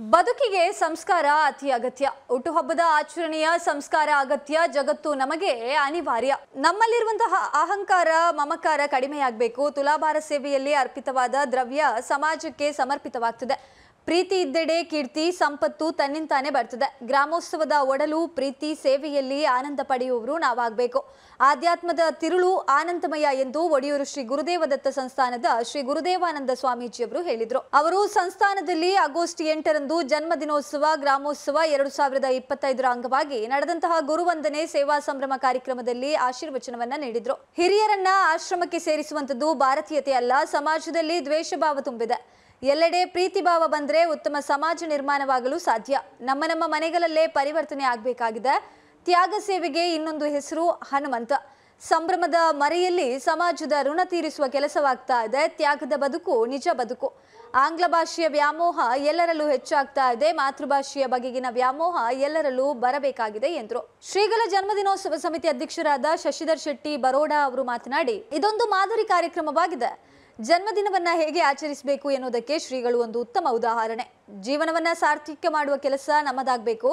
ಬದುಕಿಗೆ ಸಂಸ್ಕಾರ ಅತಿ ಅಗತ್ಯ. ಹುಟ್ಟುಹಬ್ಬದ ಆಚರಣೆಯ ಸಂಸ್ಕಾರ ಅಗತ್ಯ. ಜಗತ್ತು ನಮಗೆ ಅನಿವಾರ್ಯ. ನಮ್ಮಲ್ಲಿರುವಂತಹ ಅಹಂಕಾರ ಮಮಕಾರ ಕಡಿಮೆಯಾಗಬೇಕು. ತುಲಾಭಾರ ಸೇವೆಯಲ್ಲಿ ಅರ್ಪಿತವಾದ ದ್ರವ್ಯ ಸಮಾಜಕ್ಕೆ ಸಮರ್ಪಿತವಾಗ್ತದೆ. ಪ್ರೀತಿ ಇದ್ದೆಡೆ ಕೀರ್ತಿ ಸಂಪತ್ತು ತನ್ನಿಂತಾನೆ ಬರ್ತದೆ. ಗ್ರಾಮೋತ್ಸವದ ಒಡಲು ಪ್ರೀತಿ ಸೇವೆಯಲ್ಲಿ ಆನಂದ ಪಡೆಯುವವರು ನಾವಾಗಬೇಕು. ಆಧ್ಯಾತ್ಮದ ತಿರುಳು ಆನಂದಮಯ ಎಂದು ಒಡಿಯೂರು ಶ್ರೀ ಗುರುದೇವದತ್ತ ಸಂಸ್ಥಾನದ ಶ್ರೀ ಗುರುದೇವಾನಂದ ಸ್ವಾಮೀಜಿಯವರು ಹೇಳಿದರು. ಅವರು ಸಂಸ್ಥಾನದಲ್ಲಿ ಆಗಸ್ಟ್ 8ರಂದು ಜನ್ಮದಿನೋತ್ಸವ ಗ್ರಾಮೋತ್ಸವ 2025ರ ಅಂಗವಾಗಿ ನಡೆದಂತಹ ಗುರುವಂದನೆ ಸೇವಾ ಸಂಭ್ರಮ ಕಾರ್ಯಕ್ರಮದಲ್ಲಿ ಆಶೀರ್ವಚನವನ್ನ ನೀಡಿದ್ರು. ಹಿರಿಯರನ್ನ ಆಶ್ರಮಕ್ಕೆ ಸೇರಿಸುವಂತದ್ದು ಭಾರತೀಯತೆ ಅಲ್ಲ. ಸಮಾಜದಲ್ಲಿ ದ್ವೇಷ ಭಾವ ತುಂಬಿದೆ. ಎಲ್ಲೆಡೆ ಪ್ರೀತಿ ಭಾವ ಬಂದ್ರೆ ಉತ್ತಮ ಸಮಾಜ ನಿರ್ಮಾಣವಾಗಲು ಸಾಧ್ಯ. ನಮ್ಮ ಮನೆಗಳಲ್ಲೇ ಪರಿವರ್ತನೆ ಆಗಬೇಕಾಗಿದೆ. ತ್ಯಾಗ ಸೇವೆಗೆ ಇನ್ನೊಂದು ಹೆಸರು ಹನುಮಂತ. ಸಂಭ್ರಮದ ಮರೆಯಲ್ಲಿ ಸಮಾಜದ ಋಣ ತೀರಿಸುವ ಕೆಲಸವಾಗ್ತಾ ಇದೆ. ತ್ಯಾಗದ ಬದುಕು ನಿಜ ಬದುಕು. ಆಂಗ್ಲ ಭಾಷೆಯ ವ್ಯಾಮೋಹ ಎಲ್ಲರಲ್ಲೂ ಹೆಚ್ಚಾಗ್ತಾ ಇದೆ. ಮಾತೃಭಾಷೆಯ ಬಗೆಗಿನ ವ್ಯಾಮೋಹ ಎಲ್ಲರಲ್ಲೂ ಬರಬೇಕಾಗಿದೆ ಎಂದರು. ಶ್ರೀಗಳ ಜನ್ಮದಿನೋತ್ಸವ ಸಮಿತಿ ಅಧ್ಯಕ್ಷರಾದ ಶಶಿಧರ್ ಶೆಟ್ಟಿ ಬರೋಡಾ ಅವರು ಮಾತನಾಡಿ, ಇದೊಂದು ಮಾದರಿ ಕಾರ್ಯಕ್ರಮವಾಗಿದೆ. ಜನ್ಮದಿನವನ್ನ ಹೇಗೆ ಆಚರಿಸಬೇಕು ಎನ್ನುವುದಕ್ಕೆ ಶ್ರೀಗಳು ಒಂದು ಉತ್ತಮ ಉದಾಹರಣೆ. ಜೀವನವನ್ನ ಸಾರ್ಥಕ್ಯ ಮಾಡುವ ಕೆಲಸ ನಮ್ಮದಾಗಬೇಕು.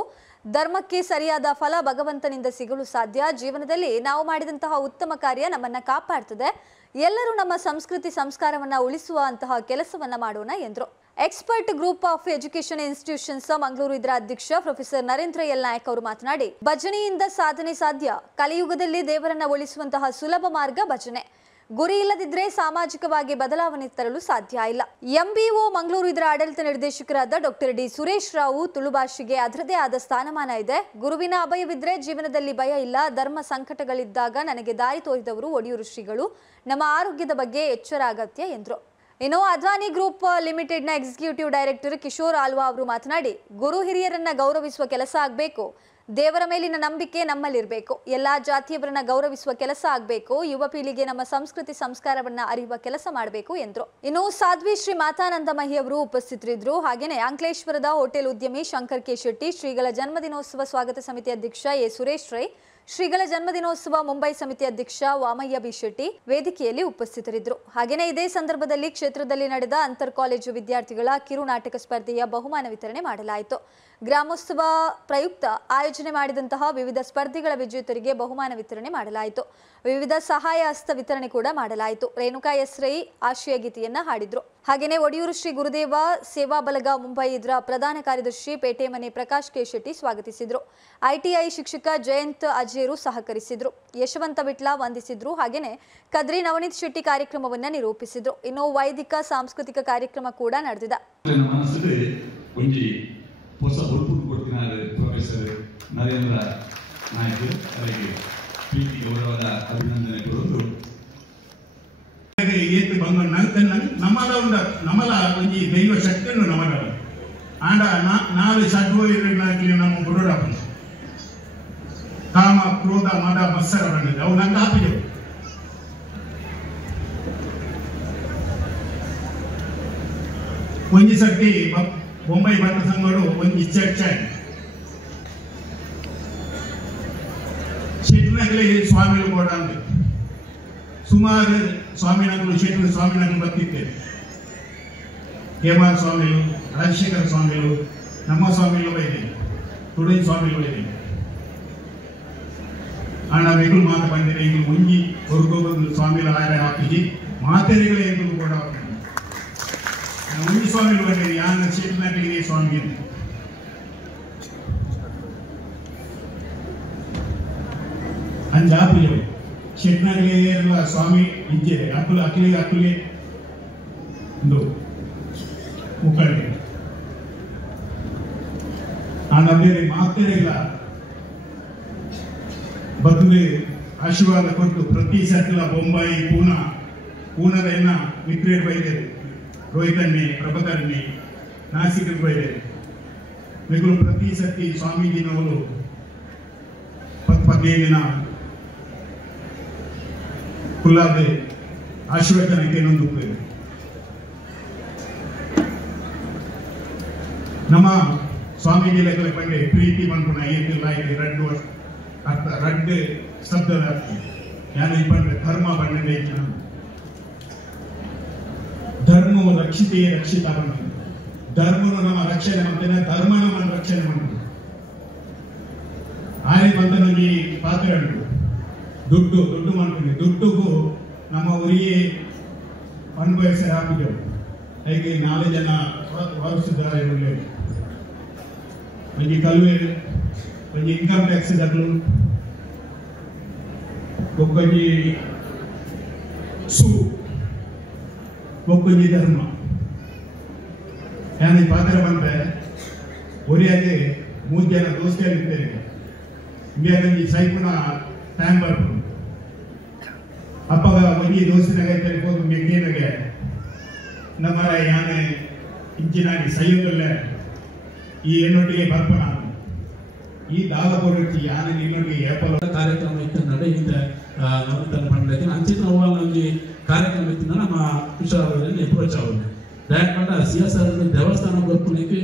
ಧರ್ಮಕ್ಕೆ ಸರಿಯಾದ ಫಲ ಭಗವಂತನಿಂದ ಸಿಗಲು ಸಾಧ್ಯ. ಜೀವನದಲ್ಲಿ ನಾವು ಮಾಡಿದಂತಹ ಉತ್ತಮ ಕಾರ್ಯ ನಮ್ಮನ್ನ ಕಾಪಾಡ್ತದೆ. ಎಲ್ಲರೂ ನಮ್ಮ ಸಂಸ್ಕೃತಿ ಸಂಸ್ಕಾರವನ್ನ ಉಳಿಸುವಂತಹ ಕೆಲಸವನ್ನ ಮಾಡೋಣ ಎಂದರು. Expert group of education institutions Mangaluru ಇದರ ಅಧ್ಯಕ್ಷ ಪ್ರೊಫೆಸರ್ ನರೇಂದ್ರ ಎಲ್ ನಾಯಕ್ ಅವರು ಮಾತನಾಡಿ, ಭಜನೆಯಿಂದ ಸಾಧನೆ ಸಾಧ್ಯ. ಕಲಿಯುಗದಲ್ಲಿ ದೇವರನ್ನ ಉಳಿಸುವಂತಹ ಸುಲಭ ಮಾರ್ಗ ಭಜನೆ. ಗುರಿ ಇಲ್ಲದಿದ್ರೆ ಸಾಮಾಜಿಕವಾಗಿ ಬದಲಾವಣೆ ತರಲು ಸಾಧ್ಯ ಇಲ್ಲ. ಎಂಬಿಒ ಮಂಗಳೂರು ಇದರ ಆಡಳಿತ ನಿರ್ದೇಶಕರಾದ ಡಾಕ್ಟರ್ ಡಿ ಸುರೇಶ್ ರಾವ್, ತುಳು ಭಾಷೆಗೆ ಅದರದೇ ಆದ ಸ್ಥಾನಮಾನ ಇದೆ. ಗುರುವಿನ ಅಭಯವಿದ್ರೆ ಜೀವನದಲ್ಲಿ ಭಯ ಇಲ್ಲ. ಧರ್ಮ ಸಂಕಟಗಳಿದ್ದಾಗ ನನಗೆ ದಾರಿ ತೋರಿದವರು ಒಡಿಯೂರು ಶ್ರೀಗಳು. ನಮ್ಮ ಆರೋಗ್ಯದ ಬಗ್ಗೆ ಎಚ್ಚರ ಅಗತ್ಯ ಎಂದರು. ಇನ್ನು ಅದ್ವಾನಿ ಗ್ರೂಪ್ ಲಿಮಿಟೆಡ್ನ ಎಕ್ಸಿಕ್ಯೂಟಿವ್ ಡೈರೆಕ್ಟರ್ ಕಿಶೋರ್ ಆಲ್ವಾ ಅವರು ಮಾತನಾಡಿ, ಗುರು ಹಿರಿಯರನ್ನ ಗೌರವಿಸುವ ಕೆಲಸ ಆಗಬೇಕು. ದೇವರ ಮೇಲಿನ ನಂಬಿಕೆ ನಮ್ಮಲ್ಲಿರಬೇಕು. ಎಲ್ಲಾ ಜಾತಿಯವರನ್ನ ಗೌರವಿಸುವ ಕೆಲಸ ಆಗಬೇಕು. ಯುವ ಪೀಳಿಗೆ ನಮ್ಮ ಸಂಸ್ಕೃತಿ ಸಂಸ್ಕಾರವನ್ನ ಅರಿಯುವ ಕೆಲಸ ಮಾಡಬೇಕು ಎಂದರು. ಇನ್ನು ಸಾಧ್ವಿ ಶ್ರೀ ಮಾತಾನಂದಮಹಿ ಅವರು ಉಪಸ್ಥಿತರಿದ್ದರು. ಹಾಗೇನೆ ಅಂಕಲೇಶ್ವರದ ಹೋಟೆಲ್ ಉದ್ಯಮಿ ಶಂಕರ್ ಕೆ ಶೆಟ್ಟಿ, ಶ್ರೀಗಳ ಜನ್ಮದಿನೋತ್ಸವ ಸ್ವಾಗತ ಸಮಿತಿ ಅಧ್ಯಕ್ಷ ಎ ಸುರೇಶ್ ರೈ, ಶ್ರೀಗಳ ಜನ್ಮದಿನೋತ್ಸವ ಮುಂಬೈ ಸಮಿತಿ ಅಧ್ಯಕ್ಷ ವಾಮಯ್ಯ ಬಿ ಶೆಟ್ಟಿ ವೇದಿಕೆಯಲ್ಲಿ ಉಪಸ್ಥಿತರಿದ್ದರು. ಹಾಗೆಯೇ ಇದೇ ಸಂದರ್ಭದಲ್ಲಿ ಕ್ಷೇತ್ರದಲ್ಲಿ ನಡೆದ ಅಂತರ್ ಕಾಲೇಜು ವಿದ್ಯಾರ್ಥಿಗಳ ಕಿರು ನಾಟಕ ಸ್ಪರ್ಧೆಯ ಬಹುಮಾನ ವಿತರಣೆ ಮಾಡಲಾಯಿತು. ಗ್ರಾಮೋತ್ಸವ ಪ್ರಯುಕ್ತ ಆಯೋಜನೆ ಮಾಡಿದಂತಹ ವಿವಿಧ ಸ್ಪರ್ಧೆಗಳ ವಿಜೇತರಿಗೆ ಬಹುಮಾನ ವಿತರಣೆ ಮಾಡಲಾಯಿತು. ವಿವಿಧ ಸಹಾಯ ಹಸ್ತ ವಿತರಣೆ ಕೂಡ ಮಾಡಲಾಯಿತು. ರೇಣುಕಾ ಎಸ್ ರೈ ಆಶಯ ಗೀತೆಯನ್ನ ಹಾಡಿದ್ರು. ಹಾಗೆಯೇ ಒಡಿಯೂರು ಶ್ರೀ ಗುರುದೇವ ಸೇವಾ ಬಲಗ ಮುಂಬೈ ಇದರ ಪ್ರಧಾನ ಕಾರ್ಯದರ್ಶಿ ಪೇಟೆಮನೆ ಪ್ರಕಾಶ್ ಕೆ ಶೆಟ್ಟಿ ಸ್ವಾಗತಿಸಿದ್ರು. ಐಟಿಐ ಶಿಕ್ಷಕ ಜಯಂತ್ ಅಜೇರು ಸಹಕರಿಸಿದ್ರು. ಯಶವಂತ ವಿಟ್ಲ ವಂದಿಸಿದ್ರು. ಹಾಗೆಯೇ ಕದ್ರಿ ನವನೀತ್ ಶೆಟ್ಟಿ ಕಾರ್ಯಕ್ರಮವನ್ನ ನಿರೂಪಿಸಿದ್ರು. ಇನ್ನು ವೈದಿಕ ಸಾಂಸ್ಕೃತಿಕ ಕಾರ್ಯಕ್ರಮ ಕೂಡ ನಡೆದಿದೆ. ಹೊಸ ಹುಡುಪು ಕೊಡ್ತಿದ್ದಾರೆ ಪ್ರೊಫೆಸರ್ ನರೇಂದ್ರ ನಾಯಕ್ ಅವರಿಗೆ ಪ್ರೀತಿ ಗೌರವದ ಅಭಿನಂದನೆ ಕೊಡೋದು. ನಮ್ಮಲ ಒಂಜಿ ದೈವ ಶಕ್ತಿಯನ್ನು ನಮಗ ಆಂಡ ನಾಳೆ ಷಡ್ವೈರನಾಗಲಿ ನಮ್ಮ ಬುಡೋಡಪ್ಪ ಕಾಮ ಕ್ರೋಧ ಮದ ಮತ್ಸರ ಬಂದಿದೆ ಅವು ನಂಗೆ ಹಾಪಿದೆವು. ಒಂಜಿ ಸರ್ತಿ ಮುಂಬೈ ಭಟ್ಟ ಸಂಘಗಳು ಒಂದು ಚರ್ಚೆ ಶೆಟ್ನಗಲಿ ಸ್ವಾಮಿಗಳು ಕೂಡ ಅಂದ್ರೆ ಸುಮಾರು ಸ್ವಾಮಿನಗಳು ಶೆಟ್ರು ಸ್ವಾಮಿನಗಳು ಬರ್ತಿದ್ದೇವೆ. ಹೇಮಾನ್ ಸ್ವಾಮಿಗಳು, ರಾಜಶೇಖರ ಸ್ವಾಮಿಗಳು, ನಮ್ಮ ಸ್ವಾಮಿಗಳು ಇದೆ, ತುಳಸಿ ಸ್ವಾಮಿಗಳು ಇದೆ. ಅಣ್ಣ ವೆಗಳು ಮಾತು ಬಂದಿದೆ. ಈಗ ಮುಂಜಿ ಹೊರಗೋಬಂದು ಸ್ವಾಮಿಗಳು ಆಯ ಹಾಕಿ ಮಾತೆರೆಗಳ ಎಂದು ಕೂಡ ಮುಂಜಿ ಸ್ವಾಮಿಗಳು ಬಂದಿದೆ. ಯಾನ ಶೆಟ್ನಗಲಿಗೆ ಸ್ವಾಮಿ ಅಂಜಾಪಿಗೆ ಶೆಟ್ನಗಲಿರುವ ಸ್ವಾಮಿ ಇದ್ದೇವೆ. ಅಕ್ಕಲಿಗೆ ಒಂದು ಮುಖಂಡ ಆನ ಬೇರೆ ಮಾತೆರೆಗಳ ಬದಲು ಆಶೀರ್ವಾದ ಕೊಟ್ಟು ಪ್ರತಿ ಸರ್ಕಲ ಬೊಂಬೈ ಪೂನದ ಎನ್ನ ವಿಕ್ರೇಟ್ ಬೈದರು ರೋಹಿತನ್ನೇ ಪ್ರಭಕರ್ನೇ ನಾಸಿಕ ಬೈದರು ಮಿಗುಲು ಪ್ರತಿ ಸರ್ತಿ ಸ್ವಾಮೀಜಿನವರು 15 ದಿನ ಕುಲ್ಲಾದ ಆಶೀರ್ವಚನಕ್ಕೆ ಇನ್ನೊಂದು ನಮ್ಮ ಸ್ವಾಮೀಜಿ ಲೆಕ್ಕಲೆ ಬಂಡೆ ಪ್ರೀತಿ ಬಂದ್ಕೊಂಡು ಐದಿಲ್ಲ ಇದು ರಡ್ಡು ಅರ್ಥ ರಡ್ಡು ಶಬ್ದದ ಯಾನ ಬಂದ್ರೆ ಧರ್ಮ ಬಂಡೆ ಧರ್ಮವು ರಕ್ಷಿತೆಯೇ ರಕ್ಷಿತ ಬಂದ ಧರ್ಮನು ನಮ್ಮ ರಕ್ಷಣೆ ಮಾಡ್ತೇನೆ, ಧರ್ಮ ನಮ್ಮ ರಕ್ಷಣೆ ಮಾಡ್ತೇನೆ. ಆರಿ ಬಂತ ನನಗೆ ಪಾತ್ರ ಉಂಟು. ದುಡ್ಡು ಮಾಡ್ತೀನಿ. ದುಡ್ಡುಗೂ ನಮ್ಮ ಊರಿಗೆ ಅನುಭವಿಸಿ ಹಾಕಿದೆವು. ಹೇಗೆ 4 ಜನ ಹೊರಸಿದ್ದಾರೆ. ಒಳ್ಳೆಯದು. ಒಂದು ಕಲ್ವೆ, ಒಂದು ಇನ್ಕಮ್ ಟ್ಯಾಕ್ಸ್ ದಾಖಲು, ಒಬ್ಬಜಿ ಸು, ಒಬ್ಬಜಿ ಧರ್ಮ. ಯಾನಿ ಪಾತ್ರ ಬಂದ್ರೆ ಒರಿಯಾಗೆ 3 ಜನ ದೋಸ್ತಿಯಾಗಿದ್ದೇವೆ. ಇಂಡಿಯಾದಲ್ಲಿ ಸೈಪುನ ಟೈಮ್ ಬರ್ಬೋದು. ಅಪ್ಪಗ ಒಂಜಿ ದೋಸ್ತಿನಾಗ ಹೋಗಿ ಮೆಗ್ಗೇನಾಗೆ ನಮ್ಮರ ಯಾನೆ ಇಂಚಿನಾಗಿ ಸೈಯುಗಲ್ಲ ಈ ಎನ್ನೊಟ್ಟಿಗೆ ಬರ್ಪಣ ಈ ದಾವ ಕೊಡುತ್ತಿ ಯಾನೆ ನಿನ್ನೊಟ್ಟಿಗೆ ಏಪಲ ಕಾರ್ಯಕ್ರಮ ಇತ್ತು ನಡೆಯಿಂದ ನವೀತನ ಪಂಡಕ್ಕೆ ಅಂಚಿನ ನಮಗೆ ಕಾರ್ಯಕ್ರಮ ಇತ್ತು ನಮ್ಮ ವಿಶ್ವದಲ್ಲಿ ಅಪ್ರೋಚ್ ಆಗೋದು ಯಾಕಂದ್ರೆ ಸಿಎಸ್ಆರ್ ದೇವಸ್ಥಾನ ಬರ್ಪುಣಿಗೆ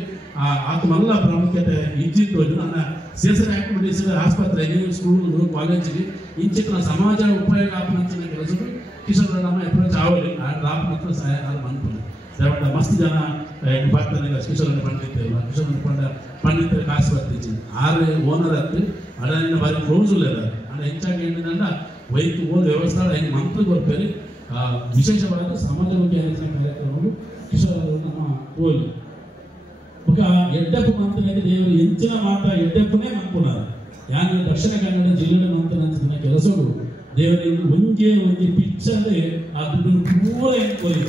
ಆತ ಮಲ್ಲ ಪ್ರಾಮುಖ್ಯತೆ ಇದ್ದಿತ್ತು. ನನ್ನ ಸಿಎಸ್ಆರ್ ಆಕ್ಟಿವಿಟೀಸ್ ಆಸ್ಪತ್ರೆಗೆ, ಸ್ಕೂಲ್, ಕಾಲೇಜಿಗೆ ಇಂಚಿನ ಸಮಾಜ ಉಪಯೋಗ ಆಪನಂಚಿನ ಕೆಲಸಗಳು ಕಿಶೋರ ನಮ್ಮ ಅಪ್ರೋಚ್ ಆಗೋದು ಆಪ್ ಮಾತ್ರ ಸಹಾಯ ಬಂದ್ಕೊಂಡು ಸೇವಂಡ ಮಸ್ತ್ ಜನ ಬರ್ತಾನೆ. ಕಿಶೋರನ ಪಂಡಿತ ಪಂಡಿತರ ಕಾಸು ಬರ್ತಿದ್ವಿ 6 ಓನರ್ ಹತ್ತು ಅಡಲಿನ ಬಾರಿ ಕ್ಲೋಸು ಇಲ್ಲ. ಅಂದ್ರೆ ಹೆಚ್ಚಾಗಿ ಏನಂದ್ರೆ ವೈದ್ಯ ಓದ್ ವ್ಯವಸ್ಥೆ ಹೆಂಗೆ ಮಂತ್ರ ಬರ್ತಾರೆ. ವಿಶೇಷವಾದ ಸಮಾಜಮುಖಿ ಕಾರ್ಯಕ್ರಮಗಳು ಕಿಶೋರ ನಮ್ಮ ಹೋಗಿ ఒక ఎడ్డపు మంత్రి ದೇವರು ಎಂಚಿನ ಮಾತ್ರ ಎಡ್ಡಪ್ಪನೇ ಮಂಕುನಾರ ಯಾರು ದಕ್ಷಿಣ ಕನ್ನಡ ಜಿಲ್ಲೆಯ ಮಂತ್ರ ಅಂಚಿನ ಕೆಲಸಗಳು ದೇವರಿಗೆ ಒಂದೇ ಪಿಚ್ಚಲ್ಲಿ ಆ ದುಡ್ಡು ಪೂರ ಹೋಗಿ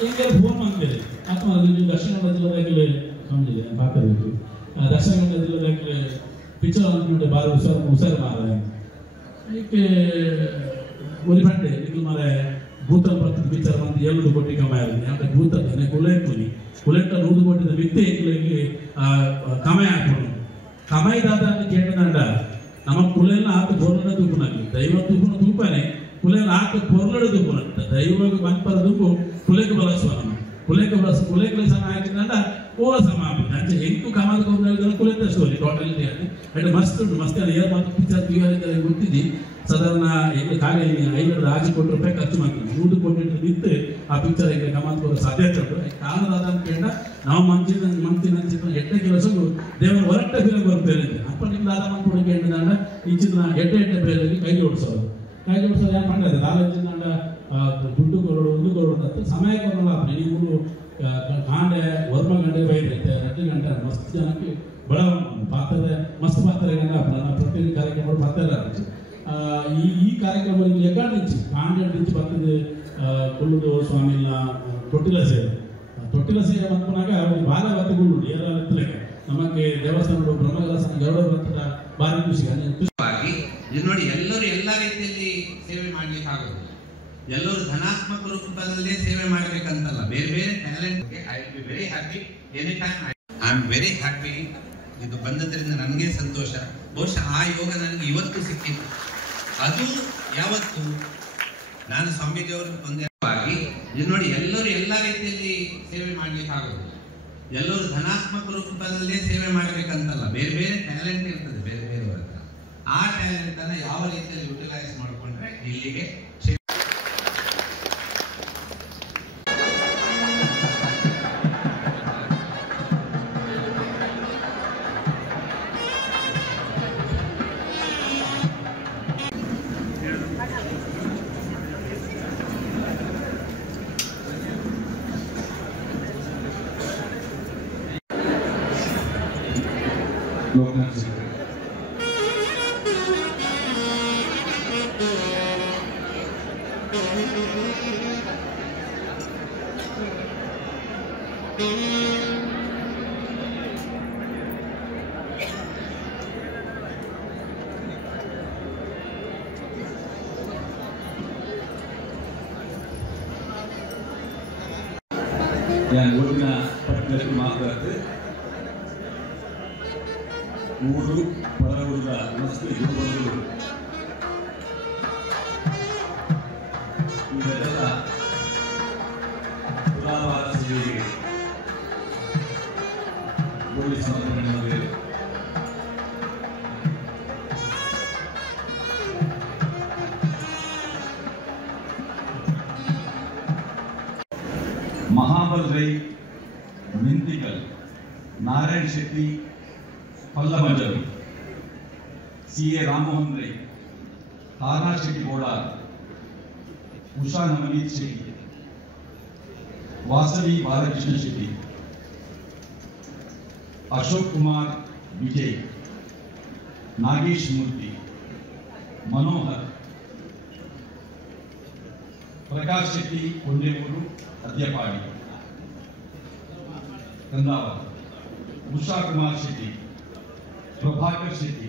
ಹಿಂಗೆ ಫೋನ್ ಮಾಡ್ತಾರೆ. ಅಥವಾ ದಕ್ಷಿಣ ಕನ್ನಡ ಜಿಲ್ಲೆದಾಗಲೇ ಕಂಡಿದೆ ಪಾತ್ರಬೇಕು. ದಕ್ಷಿಣ ಕನ್ನಡ ಜಿಲ್ಲೆದಾಗಲೇ ಪಿಚ್ಚರ್ ಅಂದ್ಕೊಂಡೆ ಬಾರಿ ಹುಷಾರು ಮಾರ ಇದಕ್ಕೆ ಒಂದು ಗಂಟೆ ಇದು ಮಾರೆ ಭೂತಲ್ ಬರ್ತದೆ ಪಿಚ್ಚರ್ ಬಂದು 7 ಕೋಟಿ ಕಮಾಯಿದೆ. ಯಾಕೆ ಭೂತಲ್ ಕುಲೆಂಟ 100 ಕೋಟಿ ವ್ಯಕ್ತಿ ಕಮಾಯಿ ಹಾಕೊಂಡು ಕಮಾಯಿದಾದ ಅಂತ ಕೇಳಿದಂಡ ನಮ್ಮ ಕುಲೆಲ್ಲ ಆತ ಪೊರ್ಲಡ ತೂಪುನಾಗಿ ದೈವ ತೂಪುನ ತೂಪನೆ ಕುಲೆಲ್ಲ ಆತ ಪೊರ್ಲಡ ತೂಪುನ ದೈವ ಮನ್ಪರ ತೂಪು ಕುಲೆಗೆ ಬಲಸುವ ನಮ್ಮ ಕುಲೆಗೆ ಸಮ ಹಾಕಿದಂಡ ಓ ಸಮಾಪಿ ಅಂಚೆ ಎಂಟು ಕಮಾದ ಕುಲೆತ ಸ್ಟೋರಿ ಟೋಟಲಿ అంటే ಮಸ್ತ್ ಏರ್ ಮಾತು ಪಿಕ್ಚರ್ ಗೊತ್ತಿದ್ದಿ ಸಾಧಾರಣ ಹೆಂಗೆ ಖಾಲಿ 5 ಕೋಟಿ ರೂಪಾಯಿ ಖರ್ಚು ಮಾಡ್ತೀವಿ. 100 ಕೋಟಿ ನಿಂತು ಆ ಪಿಕ್ಚರ್ ಹೆಂಗೆ ಕಮಾತ್ಕೋರ ಸಾಧ್ಯತೆ ಉಂಟು. ಕಾರಣದಾದ ಕೇಳ ನಾವು ಮಂತಿನ ಎಡ್ಡೆ ಕೆಲಸಗಳು ದೇವರ ಹೊರಟ ಫಿಲಮ್ ಬರ್ತೇನೆ ಅಪ್ಪನಿಂದಾದ ಕೂಡ ಕೇಳಿದಾಗ ಈ ಚಿತ್ರ ಎಡ್ಡೆ ಬೇರೆಯಲ್ಲಿ ಕೈ ಜೋಡಿಸೋದು ಏನು ಮಾಡಿದೆ ರಾಜಂದ ದುಡ್ಡು ಕೊಡೋಡು 1 ಕೋಟಿ ಅಂತ ಸಮಯ ಕೊಡೋಲ್ಲ. ನೀವು ಕಾಂಡೆ ವರ್ಮ ಗಂಟೆ ಬೈದೈತೆ 2 ಗಂಟೆ ಮಸ್ತ್ ಜನಕ್ಕೆ ಬಡ ಪಾತ್ರ ಮಸ್ತ್ ಪಾತ್ರ ಪ್ರತಿಯೊಂದು ಕಾರ್ಯಕ್ರಮ ಪಾತ್ರ ಈ ಕಾರ್ಯಕ್ರಮದಲ್ಲಿ ಎಗಾಡಿಂಚು ಕಾಂಡಿಂಚು ಬರ್ತದೆ. ಕೊಲ್ಲುದು ಸ್ವಾಮಿನ ತೊಟ್ಟಿಲ ಸೇವೆ ಬಂದ್ಕೊಂಡಾಗ ಅವ್ರಿಗೆ ಭಾಳ ಬತ್ತಗಳು ಏರಾಗ ನಮಗೆ ದೇವಸ್ಥಾನಗಳು ಬ್ರಹ್ಮಕಲಸನ ಗರುಡ ಬರ್ತದ ಭಾರಿ ಖುಷಿ. ನೋಡಿ ಎಲ್ಲರೂ ಎಲ್ಲ ರೀತಿಯಲ್ಲಿ ಸೇವೆ ಮಾಡ್ಲಿಕ್ಕೆ ಆಗೋದು. ಎಲ್ಲರೂ ಧನಾತ್ಮಕ ರೂಪದಲ್ಲೇ ಸೇವೆ ಮಾಡ್ಬೇಕಂತಲ್ಲ, ಬೇರೆ ಬೇರೆ talent. I will be very happy any time. I am very happy. ಇದು ಬಂದದ್ರಿಂದ ನನಗೆ ಸಂತೋಷ. ಬಹುಶಃ ಆ ಯೋಗ ನನಗೆ ಇವತ್ತು ಸಿಕ್ಕಿತ್ತು. ಅದು ಯಾವತ್ತು ನಾನು ಸ್ವಾಮೀಜಿಯವರು ಒಂದೇ ನೋಡಿ ಎಲ್ಲರೂ ಎಲ್ಲ ರೀತಿಯಲ್ಲಿ ಸೇವೆ ಮಾಡ್ಲಿಕ್ಕೆ ಆಗೋದು. ಎಲ್ಲರೂ ಧನಾತ್ಮಕ ರೂಪದಲ್ಲೇ ಸೇವೆ ಮಾಡ್ಬೇಕಂತಲ್ಲ, ಬೇರೆ ಬೇರೆ ಟ್ಯಾಲೆಂಟ್ ಇರ್ತದೆ ಬೇರೆ ಬೇರೆಯವರ ಹತ್ರ. ಆ ಟ್ಯಾಲೆಂಟ್ ಅನ್ನ ಯಾವ ರೀತಿಯಲ್ಲಿ ಯುಟಿಲೈಸ್ ಮಾಡಿಕೊಂಡ್ರೆ ಇಲ್ಲಿಗೆ लोकनाथ जी ഞാൻ ഓടിന പട്ടികൾക്ക് മാത്രം 3 ಪದವುಳ್ಳ ಮಸ್ತ್ ಗುರುಗಳು ಇದೆಲ್ಲ ತುಲಾಭಾರ ಸೇವೆಗೆ ಪೊಲೀಸ್ ಮಂತ್ರಿಗಳಿಗೆ ಮಹಾಬಲ್ ರೈ ನಿಂತಿಗ ನಾರಾಯಣ್ ಶೆಟ್ಟಿ ಪಲ್ಲಮಜರು, ಸಿ.ಎ. ರಾಮಮೋಹನ್ ರೈ, ತಾರಾ ಶೆಟ್ಟಿ ಗೋಳಾರ್, ಉಷಾ ನವನೀತ್ ಶೆಟ್ಟಿ, ವಾಸವಿ ಬಾಲಕೃಷ್ಣ ಶೆಟ್ಟಿ, ಅಶೋಕ್ ಕುಮಾರ್ ವಿಜಯ್, ನಾಗೇಶ್ ಮೂರ್ತಿ, ಮನೋಹರ್, ಪ್ರಕಾಶ್ ಶೆಟ್ಟಿ ಕೊಂಡೇಮೂರು ಅದ್ಯಪಾಡಿ, ಕಂದಾವರ, ಉಷಾ ಕುಮಾರ್ ಶೆಟ್ಟಿ, ಪ್ರಭಾಕರ್ ಶೆಟ್ಟಿ,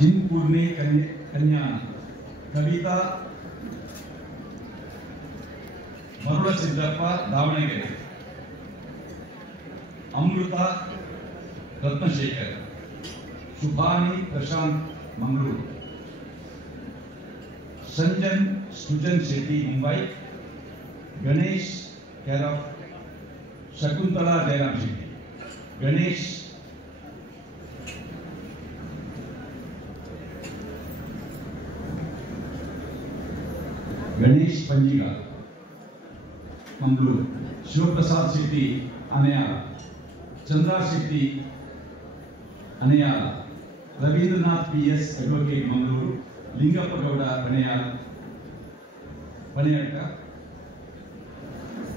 जिनपुरने कन्या कविता मरुड़ सिद्धप्प दावणगेरे, अमृता रत्नशेखर, शुभानी प्रशांत मंगलूर, संजन सुजन Shetty Mumbai, Ganesh care of Shakuntala Jairam Shetty, Ganesh Ganesh पंजीगा Mangalore, Shivprasad Shetty अनयाल, Chandra Shetty अनयाल, Rabindranath PS advocate Mangalore, Lingappagowda Paneyal Paneyatt,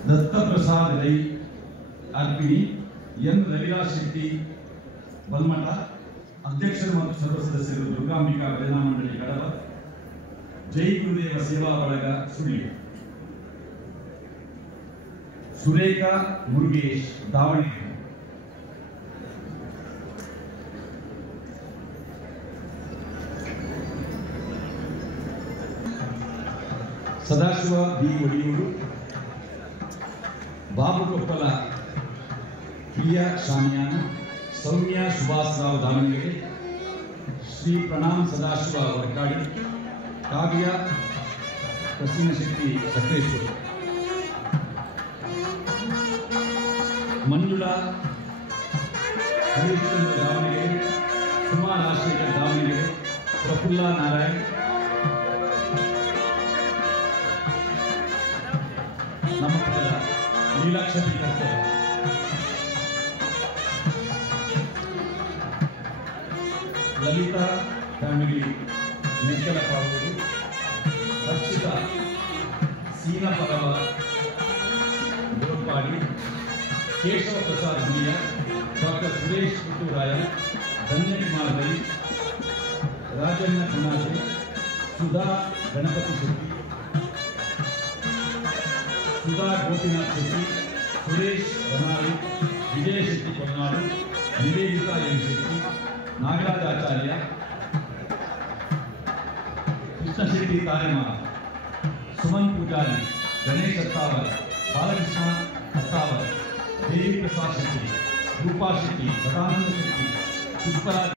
Dattaprasad Rai अर्पिणी, एन रविराज शेट्टी बलमठ, अध्यक्षರು ಮತ್ತು ಸರ್ವ ಸದಸ್ಯರು ದುರ್ಗಾಂಬಿಕಾ ಭಜನಾ ಮಂಡಳಿ ಕಡಬ, जय गुरुदेव सेवा ಬಳಗ ಸುಳ್ಳಿ, ಸುರೇಖಾ ಮುರುಗೇಶ್ ದಾವಣಗೆರೆ, ಸದಾಶಿವ ಬಿ ಒಡಿಯೂರು, ಬಾಬು ಕೊಪ್ಪಲ, ಪ್ರಿಯಾ ಶಾಮಿಯಾನ, ಸೌಮ್ಯ ಸುಭಾಸ್ ರಾವ್ ದಾವಣಗೆರೆ, ಶ್ರೀ ಪ್ರಣಾಮ್ ಸದಾಶಿವ ವರ್ಕಾಡಿ, काव्य प्रसीन शेट्टी सक्रेश्वर, मंजुला हरिश्चंद्र दावणगेरे, कुमार राजशेखर दावणगेरे, प्रफुल्ला नारायण, ನಮ್ಮ ಪುತ್ರ ನೀಲಾಕ್ಷರಿ ಕರ್ಕರ್, ಲಲಿತಾ ಫ್ಯಾಮಿಲಿ ಮೆಕ್ಕಲಪಾವೂರು, ಹರ್ಷಿತಾ ಸೀನಾ ಪರವ ಗುರುಪಾಡಿ, ಕೇಶವ ಪ್ರಸಾದ್ ಹುಲಿಯ, ಡಾಕ್ಟರ್ ಸುರೇಶ್ ಪುಟ್ಟೂರಾಯ, ಧನ್ಯಕುಮಾರ್ ರೈ, ರಾಜಣ್ಣ ಖನಾಜೆ, ಸುಧಾ ಗಣಪತಿ ಶೆಟ್ಟಿ, ಸುಧಾ ಗೋಪಿನಾಥ್ ಶೆಟ್ಟಿ, ಸುರೇಶ್ ಬನಾಳಿ, ವಿಜಯ ಶೆಟ್ಟಿ ಕೊಲ್ನಾಡು, ನಿವೇದಿತಾ ಎನ್ ಶೆಟ್ಟಿ, ನಾಗರಾಜ ಆಚಾರ್ಯ, कृष्ण शेट्टी तारेमा, सुमन पूजारी, गणेश अत्तावर, बालकृष्ण अत्तावर, देवी प्रसाद शेट्टी, रूपा शेट्टी, सदानंद शेट्टी, पुष्पराज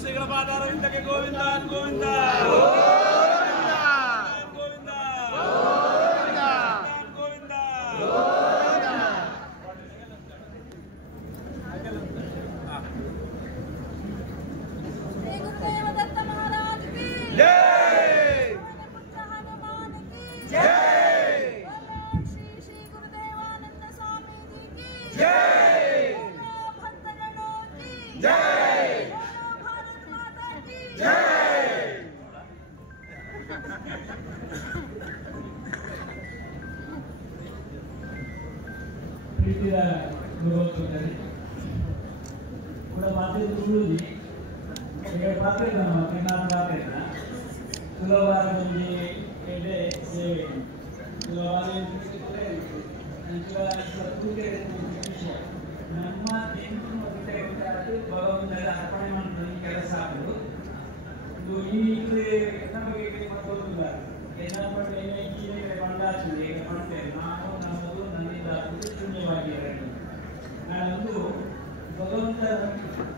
ಶ್ರೀಗಳ ಪಾದಾರವಿಂದಕ್ಕೆ ಗೋವಿಂದ ಗೋವಿಂದ ಗೋವಿಂದ ಗೋವಿಂದ ಶ್ರೀ ಗುರುದೇವ ದತ್ತ ಮಹಾರಾಜ್ ಕಿ ಜೈ ಪುತ್ರ ಹನುಮಾನ್ ಕಿ ಜೈ ಶ್ರೀ ಗುರುದೇವಾನಂದ ಸ್ವಾಮಿ ಜಿ ಕಿ ಜೈ ಭಕ್ತಗಣೋ ಕಿ ಜೈ ಭಾರತ ಮಾತಾ ಕಿ ಜೈ ಪ್ರೀತಿಯ ಗುರುವರ್ತನೆ ಕೂಡ ಮಾತಿನ ಸುಳ್ಳುದಿ ಈಗ ಪಾತ್ರೆನ ಕಣ್ಣಾನ ಪಾತ್ರೆನ ಸುಲಭವಾಗಿ ಎಡೆ ಸೇವೆ ಸುಲಭವಾಗಿ ನಮ್ಮ ದೇವರು ಭಗವಂತನ ಅರ್ಪಣೆ ಮಾಡುವ ಕೆಲಸ ಆಗುದು ಇದು ಈ ನಮಗೆ ಮತ್ತೊಂದು ಏನಾಗ್ಬಿಟ್ಟು ಮಂಡಾಚಿದೆ ಈಗ ಮಾಡ್ತೇವೆ ನಾವು ನಮ್ಮದು ನನ್ನಿಂದ ಶೂನ್ಯವಾಗಿ ನಾನೊಂದು ಭಗವಂತ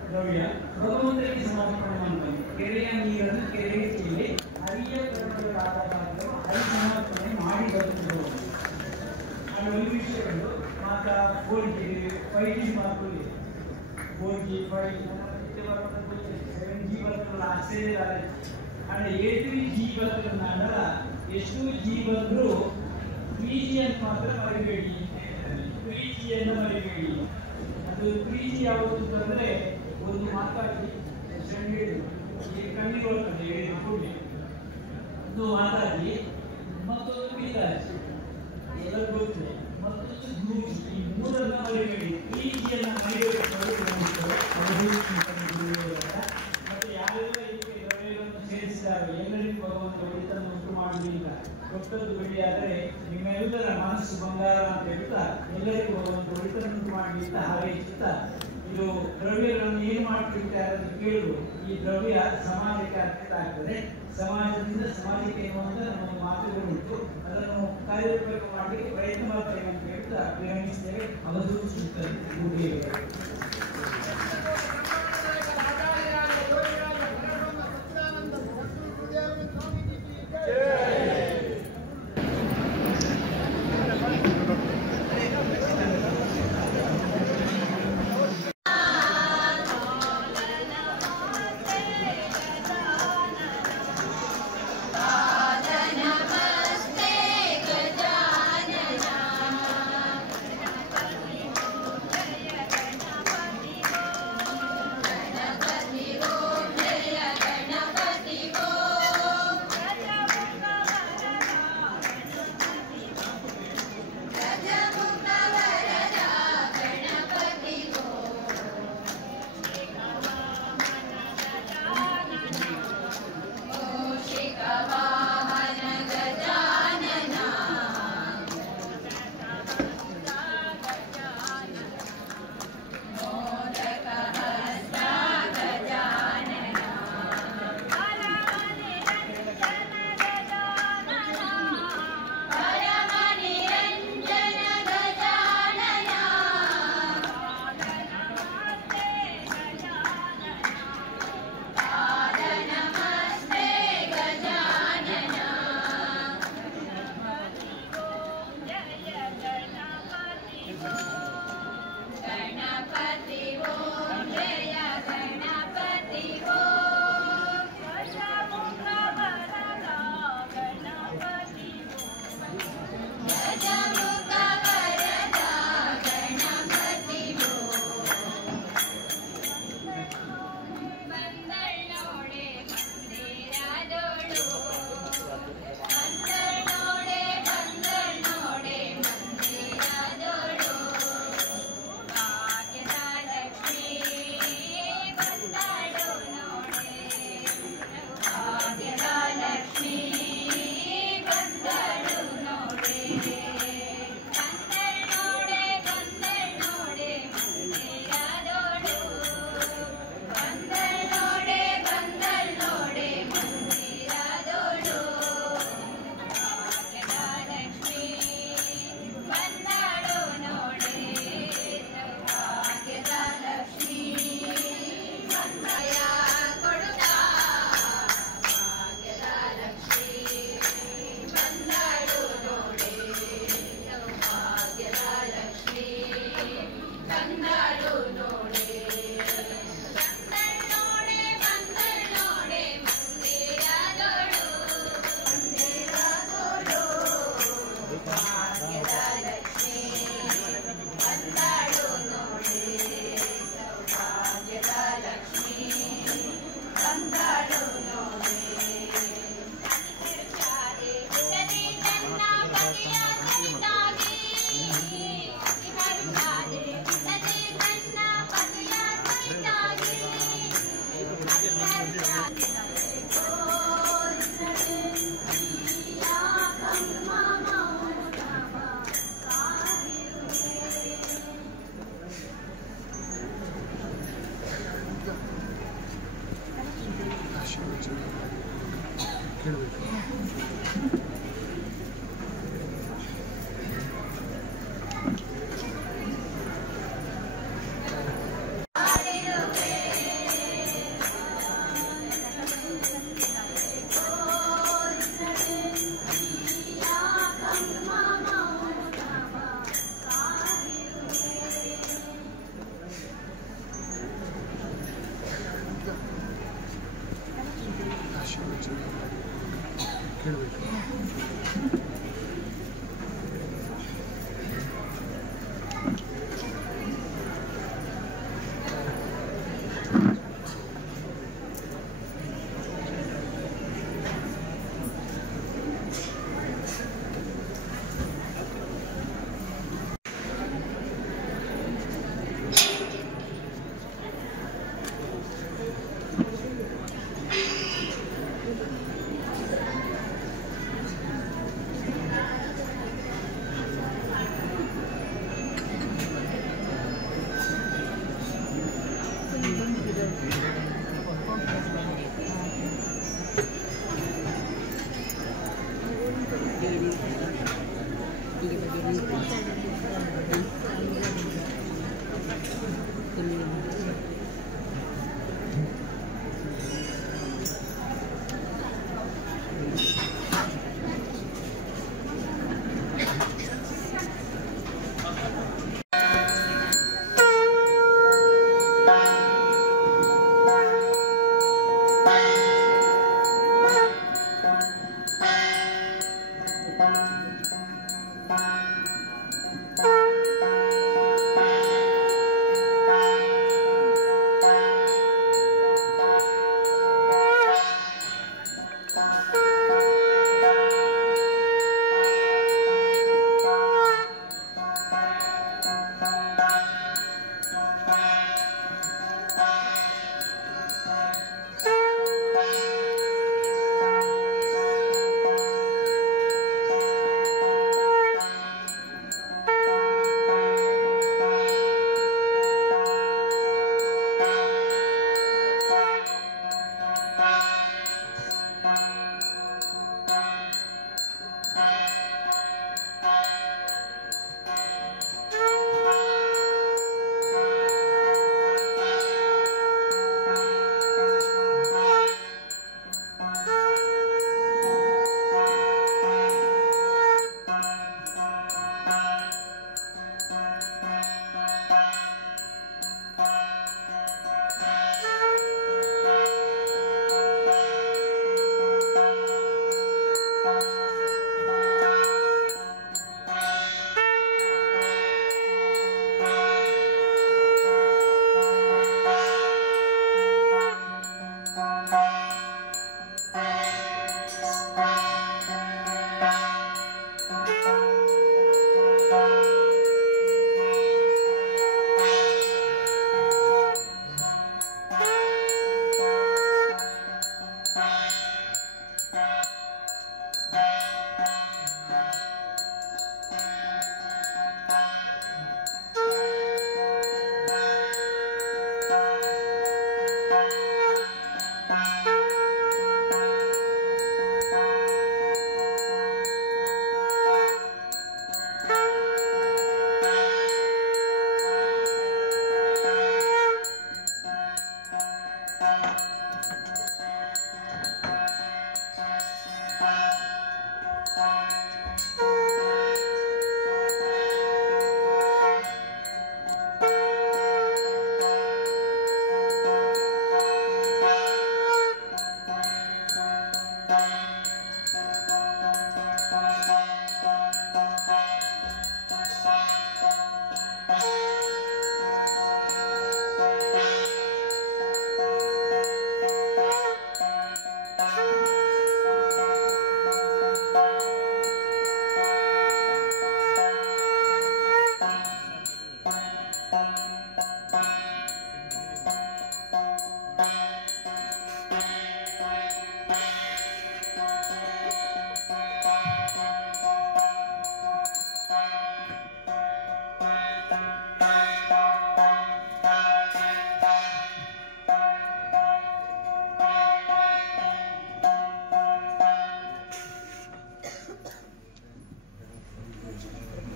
ದ್ರವ್ಯ ಭಗವಂತನಿಗೆ ಸಮರ್ಪಣೆ ಮಾಡುತ್ತೇನೆ ಕೆರೆಯ ನೀರನ್ನು ಕೆರೆಗೆ ಚೆಲ್ಲಿ ಹರಿಯ ಕರ್ಮಗಳಾದ ಹರಿ ಸಮರ್ಪಣೆ ಮಾಡಿ ಬರುತ್ತಿದ್ದವು ನಾನು ಒಂದು ವಿಷಯಗಳು ಮಾತಾ ಗೋಲ್ಜಿ ಫೈಜಿ ಮಾತುಲಿ ಗೋಲ್ಜಿ ಫೈಜಿ 7G ಬರ್ತಲ್ಲ ಆಶ್ಚರ್ಯ ಅಂದ್ರೆ 8G ಬರ್ತಲ್ಲ ಅಂದ್ರೆ ಎಷ್ಟು ಜಿ ಬಂದ್ರು 3G ಅಂತ ಮಾತ್ರ ಮರಿಬೇಡಿ 3G ಅನ್ನು ಮರಿಬೇಡಿ ಅದು 3G ಯಾವುದು ಅಂತಂದ್ರೆ ಒಂದು ಮಾತಾಡಿ ಕಣ್ಣಿಗೆ ಬರ್ತದೆ ಹೇಳಿದ ಒಂದು ಮಾತಾಡಿ ಮತ್ತೊಂದು ಮಿಲಾಜ್ ಎಲ್ಲರೂ ಗೊತ್ತಿದೆ ಮತ್ತೊಂದು ಗ್ಲೂಜ್ ಈ ಮೂರನ್ನ ಮರಿಬೇಡಿ 3G ಅನ್ನ ಮರಿಬೇಕು ಮತ್ತೆ ಯಾರೆಲ್ಲ ಇದಕ್ಕೆ ದ್ರವ್ಯಗಳನ್ನು ಸೇರಿಸಿದ್ದಾರೆ ಎಲ್ಲರಿಗೂ ಭಗವಂತ ಒಳಿತನ್ನು ಉಂಟು ಮಾಡಲಿಲ್ಲ ಕೊಟ್ಟದ್ದು ಬಿಡಿಯಾದರೆ ನಿಮ್ಮೆಲ್ಲರ ಮನಸ್ಸು ಬಂಗಾರ ಅಂತ ಹೇಳ್ತಾ ಎಲ್ಲರಿಗೂ ಭಗವಂತ ಒಳಿತನ್ನು ಉಂಟು ಮಾಡಲಿಲ್ಲ ಹಾರೈಸುತ್ತಾ ಇದು ದ್ರವ್ಯಗಳನ್ನು ಏನು ಮಾಡ್ತಿರ್ತಾರೆ ಅದನ್ನು ಕೇಳುವುದು ಈ ದ್ರವ್ಯ ಸಮಾಜಕ್ಕೆ ಅರ್ಪಿತ ಆಗ್ತದೆ ಸಮಾಜದಿಂದ ಸಮಾಜಕ್ಕೆ ಎನ್ನುವಂತ ನಮ್ಮ ಮಾತುಗಳು ಉಂಟು ಅದನ್ನು ಕಾರ್ಯರೂಪಕ್ಕೆ ಮಾಡಲಿಕ್ಕೆ ಪ್ರಯತ್ನ ಮಾಡ್ತೇವೆ ಅಂತ ಹೇಳ್ತಾ ವಿರಮಿಸ್ತೇವೆ ಅವಧೂತ ಸಿಗ್ತದೆ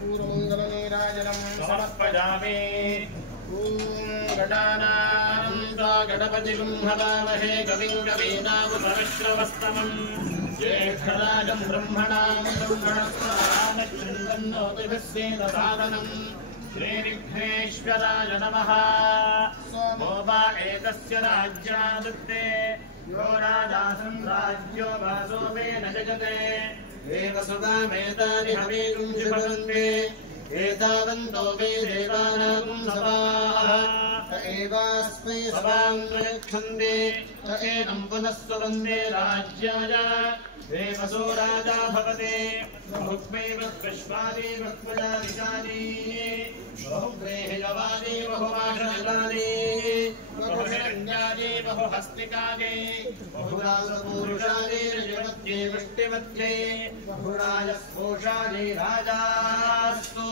कर्पूरमङ्गलनीराजनं समर्पयामि। गणपतिं हवामहे कविं कवीनामुपविश्रवस्तमं ज्येष्ठराजं ब्रह्मणां ब्रह्मणस्पदानश्चिन्तन्नोतिभिस्सेदसादनं श्रीविघ्नेश्वराय नमः। सोमोवा एतस्य राज्यादुक्ते यो राजासं राज्यो वासोमेन जगते एवसुगामेतानि हवीगुं शुभवन्ते एतावन्तो वै देवानां सभाः एवास्मै सभां प्रयच्छन्ते स एनं पुनः स्ववन्दे राज्याय देवसो राजा भवते बहुक्मैव विश्वादि बहुप्रजादिशादि बहुव्रेहिजवादि बहुमाषजलादि बहुशरण्यादि बहुहस्तिकादि बहुरासपूरुषादि रजवत्यै वृष्टिवत्यै बहुराजस्पोषादि राजास्तु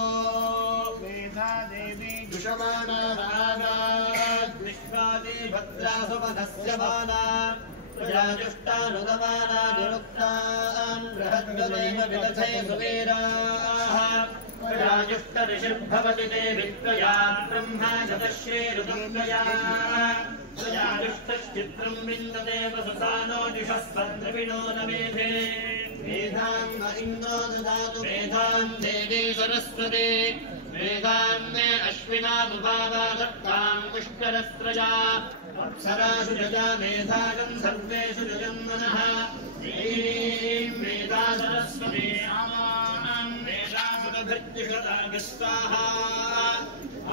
मेधा देवी दुषमाना रागा विश्वादि भद्रासुमनस्य माना प्रजाजुष्टानुगमाना निरुक्तान् बृहद्गदैव विदधे सुवीराः प्रजाजुष्टऋषिर्भवति ते विद्वया ब्रह्मा शतश्रीरुदङ्गया प्रजाजुष्टश्चित्रं विन्दते वसुसानो दिशस्पद्रविणो न मेधे मेधां व इन्द्रो ददातु मेधां देवी सरस्वती मेधां मे अश्विना बुभावा दत्तां पुष्करस्त्रजा अप्सरासु जजा मेधागं सर्वेषु जजन्मनः मेधा सरस्वती आमां मेधासुरभिर्जिषदागस्वाहा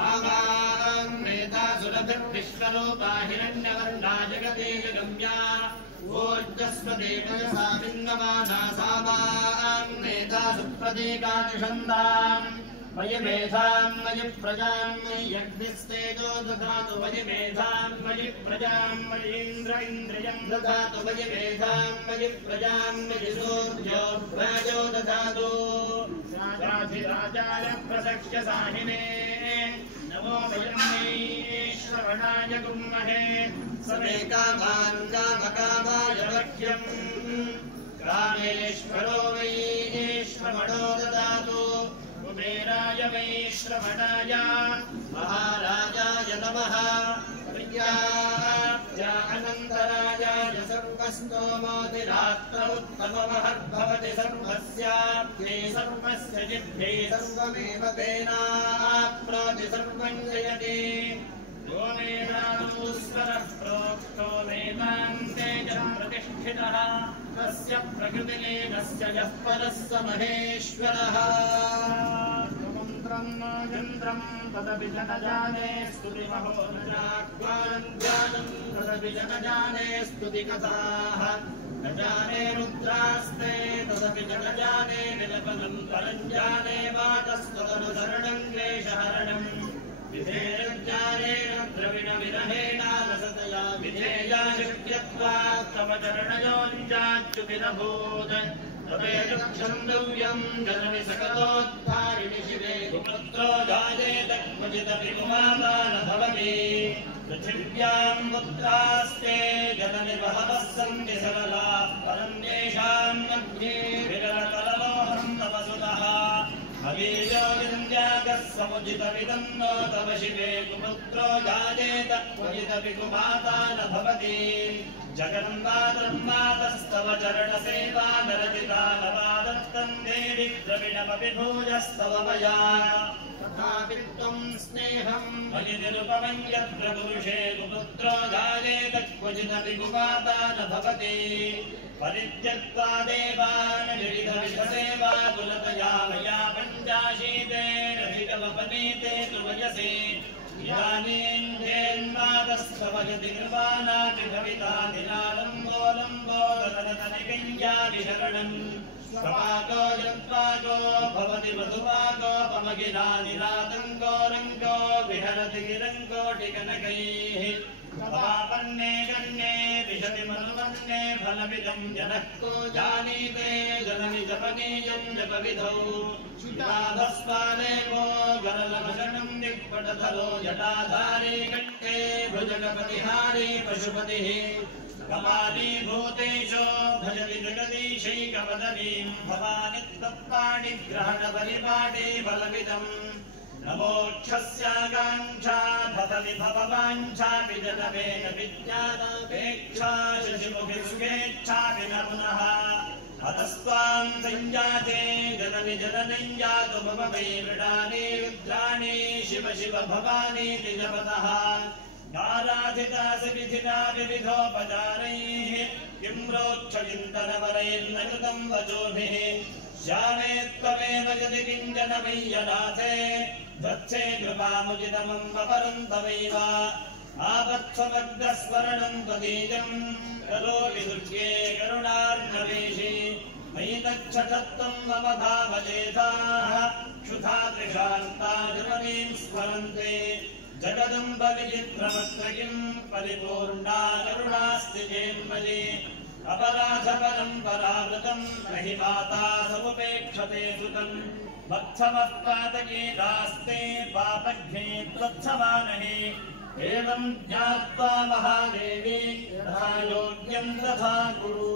आमां मेधासुरभिर्विश्वरूपा हिरण्यवर्णा जगदेशगम्या ऊर्जस्वती मनसा विन्दमाना सा मां मेधासुप्रतीकानिषन्दाम् मयि मेधां मयि प्रजां मयि यज्ञस्तेजो दधातु मयि मेधां मयि प्रजां मयि इन्द्रियं दधातु मयि मेधां मयि प्रजां मयि सूर्यो वायो दधातु राजाधिराजाय प्रसख्य साहिने नमो वयं श्रवणाय गुम्महे समे कामान् कामकामाय लक्ष्यम् कामेश्वरो वै श्रवणो ददातु कुबेराय वै श्रवणाय महाराजाय नमः प्रियाय अनन्तराजाय सर्वस्तोमोतिरात्र उत्तममहद्भवति सर्वस्याप्ते सर्वस्य जिह्वे सर्वमेव तेनाप्नोति सर्वं जयति यो मेधामुस्वरः प्रोक्तो वेदान्ते च प्रतिष्ठितः तस्य प्रकृतिलीनस्य यः परः स महेश्वरः मन्त्रं यन्त्रं तदपि च न जाने स्तुतिमहो न चाह्वानं ज्ञानं तदपि च न जाने स्तुतिकथाः न जाने रुद्रास्ते तदपि च न जाने विलपनं परं जाने वातस्तदनुसरणं क्लेशहरणम् विधेयज्ञानेन द्रविणविरहेण लसतया विधेया शक्यत्वात् तव चरणयोञ्जाच्युतिरभूत् तवेदक्षन्दव्यं जननि सकलोद्धारिणि शिवे कुपुत्रो जायेत क्वचिदपि कुमाता न भवति पृथिव्यां पुत्रास्ते जननि बहवः सन्ति सरलाः परं येषां मध्ये विरलकललोहं तव सुतः अवीर्यो विन्द्यागः समुचितमिदं नो तव शिवे कुपुत्रो जायेत क्वचिदपि कुमाता न भवति जगन्मातरन्मातस्तव चरणसेवा नरतिता नवादत्तं देवि द्रविणमपि भूयस्तव मया तथापि त्वं स्नेहं मयि निरुपमं यत्र पुरुषे कुपुत्रो जायेत क्वचिदपि कुमाता न भवति परित्यक्त्वा देवान् विविधविधसेवा कुलतया मया पञ्चाशीते रथितमपनीते तु वयसि इदानीं जेन्मातस्तव यदि कृपानापि भविता निरालम्बोलम्बोदतनिकञ्जादि शरणम् स्वपाको यत्पाको भवति वधुपाकोपमगिरा निरातङ्को रङ्को विहरति गिरङ्कोटिकनकैः पापन्ने गण्ये विशति मनुमन्ये फलविदं जनः को जानीते जननि जपनीयं जपविधौ शुद्धाधस्पादेवो गरलभशनं दिक्पटधरो जटाधारी कण्ठे भुजगपतिहारी पशुपतिः कपालीभूतेषु भजति जगदीशैकवदनीं भवानित्तत्पाणिग्रहणपरिपाटे फलविदम् नमोक्षस्याकाङ्क्षा धतति भववाञ्छापि जनमेन विद्यापेक्षा शशिमुखि सुखेच्छापि न पुनः अतस्त्वां संजाते जननि जननीं जातु मम मे मृडानि रुद्राणि शिव शिव भवानीति जपतः नाराधितासि विधिना विविधोपचारैः किं प्रोक्षचिन्तनवरैर्न कृतं वचोभिः श्यामे त्वमेव यदि किञ्चन वैयनाथे वत्से कृपामुचितमं वपरं तवैव आपत्स्वमग्रस्मरणं त्वदीयं करोमि दुर्गे करुणार्णवेशि मयि तच्छठत्वं मम भावजेताः क्षुधा तृषान्ता जननीं स्मरन्ते जगदम्ब विचित्रमत्र किं परिपूर्णा करुणास्ति चेन्मयि अपराधपरं परावृतं न हि माता समुपेक्षते सुतं मत्समः पातकीदास्ते पापघ्ने त्वत्समानहि एवं ज्ञात्वा महादेवी यथा योग्यं तथा कुरु।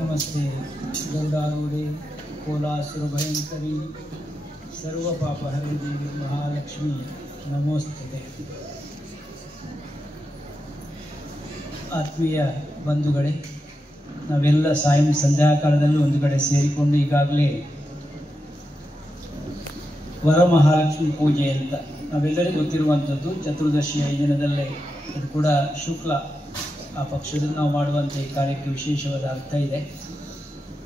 नमस्ते गौरारूढे कोलासुरभयङ्करी सर्वपापहरे देवी महालक्ष्मी नमोस्तुते। ಆತ್ಮೀಯ ಬಂಧುಗಳೇ, ನಾವೆಲ್ಲ ಸಂಧ್ಯಾಕಾಲದಲ್ಲಿ ಒಂದು ಕಡೆ ಸೇರಿಕೊಂಡು ಈಗಾಗಲೇ ವರಮಹಾಲಕ್ಷ್ಮಿ ಪೂಜೆ ಅಂತ ನಾವೆಲ್ಲರಿಗೂ ಗೊತ್ತಿರುವಂಥದ್ದು. ಚತುರ್ದಶಿಯ ಈ ದಿನದಲ್ಲೇ ಇದು ಕೂಡ ಶುಕ್ಲ ಆ ಪಕ್ಷದಲ್ಲಿ ನಾವು ಮಾಡುವಂಥ ಈ ಕಾರ್ಯಕ್ಕೆ ವಿಶೇಷವಾದ ಅರ್ಥ ಇದೆ.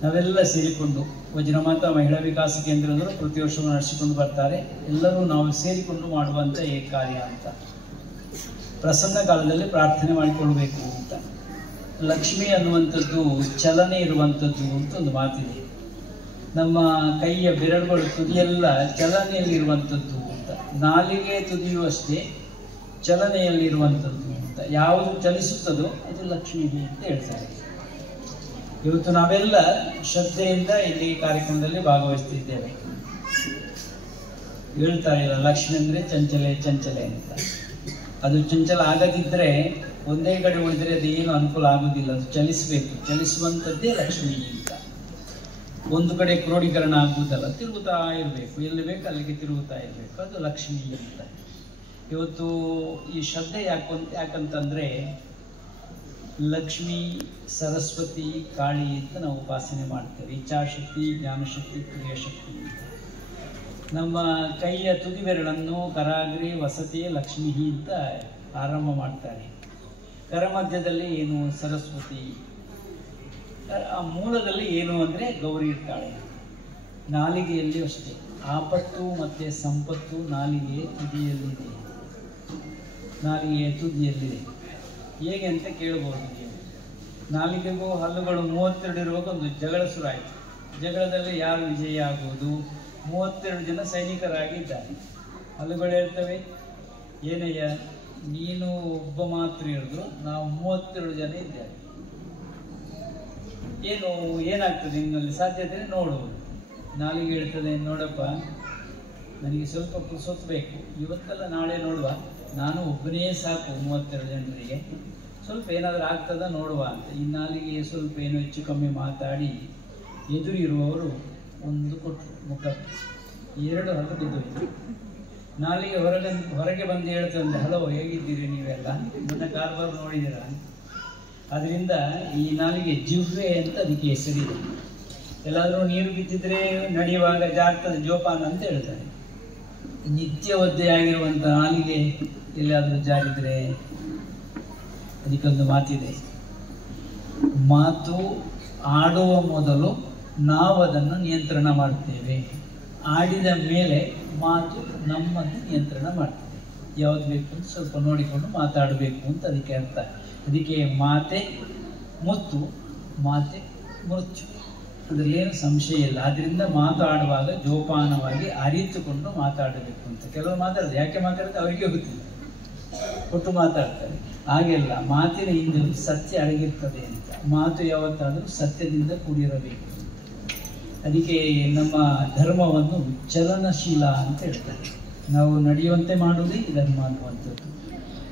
ನಾವೆಲ್ಲ ಸೇರಿಕೊಂಡು ವಜ್ರಮಾತಾ ಮಹಿಳಾ ವಿಕಾಸ ಕೇಂದ್ರದವರು ಪ್ರತಿ ವರ್ಷವೂ ನಡೆಸಿಕೊಂಡು ಬರ್ತಾರೆ. ಎಲ್ಲರೂ ನಾವು ಸೇರಿಕೊಂಡು ಮಾಡುವಂಥ ಈ ಕಾರ್ಯ ಅಂತ ಪ್ರಸನ್ನ ಕಾಲದಲ್ಲಿ ಪ್ರಾರ್ಥನೆ ಮಾಡಿಕೊಳ್ಬೇಕು ಅಂತ. ಲಕ್ಷ್ಮಿ ಅನ್ನುವಂಥದ್ದು ಚಲನೆ ಇರುವಂಥದ್ದು ಅಂತ ಒಂದು ಮಾತಿದೆ. ನಮ್ಮ ಕೈಯ ಬೆರಳುಗಳು ತುದಿಯೆಲ್ಲ ಚಲನೆಯಲ್ಲಿರುವಂಥದ್ದು ಅಂತ. ನಾಲಿಗೆ ತುದಿಯೂ ಅಷ್ಟೇ ಚಲನೆಯಲ್ಲಿರುವಂಥದ್ದು ಅಂತ. ಯಾವುದು ಚಲಿಸುತ್ತದೋ ಅದು ಲಕ್ಷ್ಮಿ ಅಂತ ಹೇಳ್ತಾರೆ. ಇವತ್ತು ನಾವೆಲ್ಲ ಶ್ರದ್ಧೆಯಿಂದ ಇಲ್ಲಿ ಕಾರ್ಯಕ್ರಮದಲ್ಲಿ ಭಾಗವಹಿಸ್ತಿದ್ದೇವೆ. ಹೇಳ್ತಾರೆ ಇಲ್ಲ, ಲಕ್ಷ್ಮಿ ಅಂದರೆ ಚಂಚಲೆ ಚಂಚಲೆ ಅಂತ. ಅದು ಚಂಚಲ ಆಗದಿದ್ದರೆ ಒಂದೇ ಕಡೆ ಉಳಿದರೆ ಅದು ಏನು ಅನುಕೂಲ ಆಗೋದಿಲ್ಲ. ಅದು ಚಲಿಸಬೇಕು. ಚಲಿಸುವಂಥದ್ದೇ ಲಕ್ಷ್ಮಿ ಅಂತ. ಒಂದು ಕಡೆ ಕ್ರೋಢೀಕರಣ ಆಗುವುದಲ್ಲ, ತಿರುಗುತ್ತಾ ಇರಬೇಕು. ಎಲ್ಲಿ ಬೇಕು ಅಲ್ಲಿಗೆ ತಿರುಗುತ್ತಾ ಇರಬೇಕು. ಅದು ಲಕ್ಷ್ಮಿ ಅಂತ. ಇವತ್ತು ಈ ಶ್ರದ್ಧೆ ಯಾಕಂತಂದ್ರೆ ಲಕ್ಷ್ಮಿ, ಸರಸ್ವತಿ, ಕಾಳಿ ಅಂತ ನಾವು ಉಪಾಸನೆ ಮಾಡ್ತೇವೆ. ಇಚ್ಛಾಶಕ್ತಿ, ಜ್ಞಾನಶಕ್ತಿ, ಕ್ರಿಯಾಶಕ್ತಿ ಅಂತ. ನಮ್ಮ ಕೈಯ ತುದಿ ಬೆರಳನ್ನು ಕರಾಗ್ರೆ ವಸತಿ ಲಕ್ಷ್ಮಿ ಅಂತ ಆರಂಭ ಮಾಡ್ತಾರೆ. ಕರಮಧ್ಯದಲ್ಲಿ ಏನು ಸರಸ್ವತಿ, ಆ ಮೂಲದಲ್ಲಿ ಏನು ಅಂದರೆ ಗೌರಿ ಇರ್ತಾಳೆ. ನಾಲಿಗೆಯಲ್ಲಿ ಅಷ್ಟೇ ಆಪತ್ತು ಮತ್ತು ಸಂಪತ್ತು ನಾಲಿಗೆಯ ತುದಿಯಲ್ಲಿದೆ. ನಾಲಿಗೆಯ ತುದಿಯಲ್ಲಿದೆ. ಹೇಗೆ ಅಂತ ಕೇಳ್ಬೋದು ನೀವು. ನಾಲಿಗೆಗೂ ಹಲ್ಲುಗಳು 32 ಇರುವಾಗ ಒಂದು ಜಗಳ ಶುರುವಾಯಿತು. ಜಗಳದಲ್ಲಿ ಯಾರು ವಿಜಯ ಆಗುವುದು? 32 ಜನ ಸೈನಿಕರಾಗಿದ್ದಾರೆ. ಹಲ್ಲುಗಳು ಹೇಳ್ತವೆ, ಏನಯ್ಯ ನೀನು ಒಬ್ಬ ಮಾತ್ರ ಹೇಳಿದ್ರು, ನಾವು 32 ಜನ ಇದ್ದೇವೆ. ಏನಾಗ್ತದೆ ನಿನ್ನಲ್ಲಿ ಸಾಧ್ಯತೆ ನೋಡುವುದು. ನಾಲಿಗೆ ಹೇಳ್ತದೆ, ನೋಡಪ್ಪ ನನಗೆ ಸ್ವಲ್ಪ ಪುರ್ಸೊತ್ತು ಬೇಕು, ಇವತ್ತೆಲ್ಲ ನಾಳೆ ನೋಡುವ, ನಾನು ಒಬ್ಬನೇ ಸಾಕು 32 ಜನರಿಗೆ, ಸ್ವಲ್ಪ ಏನಾದರೂ ಆಗ್ತದ ನೋಡುವ ಅಂತ. ಈ ನಾಲಿಗೆ ಸ್ವಲ್ಪ ಏನೋ ಹೆಚ್ಚು ಕಮ್ಮಿ ಮಾತಾಡಿ ಎದುರಿರುವವರು ಒಂದು ಕೊಟ್ಟರು ಮುಖ, 2 ಹಲ್ಲು ಬಿದ್ದೋಯ್ತು. ನಾಲಿಗೆ ಹೊರಗೆ ಬಂದು ಹೇಳ್ತಂದೆ, ಹಲೋ ಹೇಗಿದ್ದೀರಿ ನೀವೆಲ್ಲ, ನನ್ನ ಕಾರ್ಬಾರ್ ನೋಡಿದ್ದೀರಾ? ಅದರಿಂದ ಈ ನಾಲಿಗೆ ಜಿಹ್ವೆ ಅಂತ ಅದಕ್ಕೆ ಹೆಸರಿದೆ. ಎಲ್ಲಾದರೂ ನೀರು ಬಿದ್ದಿದ್ರೆ ನಡೆಯುವಾಗ ಜಾಗ್ತದೆ ಜೋಪಾನ ಅಂತ ಹೇಳ್ತಾರೆ. ನಿತ್ಯ ಒದ್ದೆಯಾಗಿರುವಂಥ ನಾಲಿಗೆ ಎಲ್ಲಾದರೂ ಜಾರಿದ್ರೆ ಅದಕ್ಕೊಂದು ಮಾತಿದೆ, ಮಾತು ಆಡುವ ಮೊದಲು ನಾವು ಅದನ್ನು ನಿಯಂತ್ರಣ ಮಾಡ್ತೇವೆ, ಆಡಿದ ಮೇಲೆ ಮಾತು ನಮ್ಮನ್ನು ನಿಯಂತ್ರಣ ಮಾಡ್ತೇವೆ. ಯಾವ್ದು ಬೇಕು ಅಂತ ಸ್ವಲ್ಪ ನೋಡಿಕೊಂಡು ಮಾತಾಡಬೇಕು ಅಂತ ಅದಕ್ಕೆ ಅರ್ಥ. ಅದಕ್ಕೆ ಮಾತೆ ಮುತ್ತು, ಮಾತೆ ಮೃತ್ಯು, ಅದರಲ್ಲೇನು ಸಂಶಯ ಇಲ್ಲ. ಆದ್ರಿಂದ ಮಾತಾಡುವಾಗ ಜೋಪಾನವಾಗಿ ಅರಿತುಕೊಂಡು ಮಾತಾಡಬೇಕು ಅಂತ. ಕೆಲವರು ಮಾತಾಡ್ತಾರೆ, ಯಾಕೆ ಮಾತಾಡ್ತಾರೆ ಅವರಿಗೆ ಗೊತ್ತಿಲ್ಲ, ಕೊಟ್ಟು ಮಾತಾಡ್ತಾರೆ. ಹಾಗೆಲ್ಲ ಮಾತಿನ ಹಿಂದೆ ಸತ್ಯ ಅಡಗಿರ್ತದೆ ಅಂತ. ಮಾತು ಯಾವತ್ತಾದರೂ ಸತ್ಯದಿಂದ ಕೂಡಿರಬೇಕು. ಅದಕ್ಕೆ ನಮ್ಮ ಧರ್ಮವನ್ನು ಚಲನಶೀಲ ಅಂತ ಹೇಳ್ತಾರೆ. ನಾವು ನಡೆಯುವಂತೆ ಮಾಡುವುದೇ ಈ ಧರ್ಮ ಅನ್ನುವಂಥದ್ದು.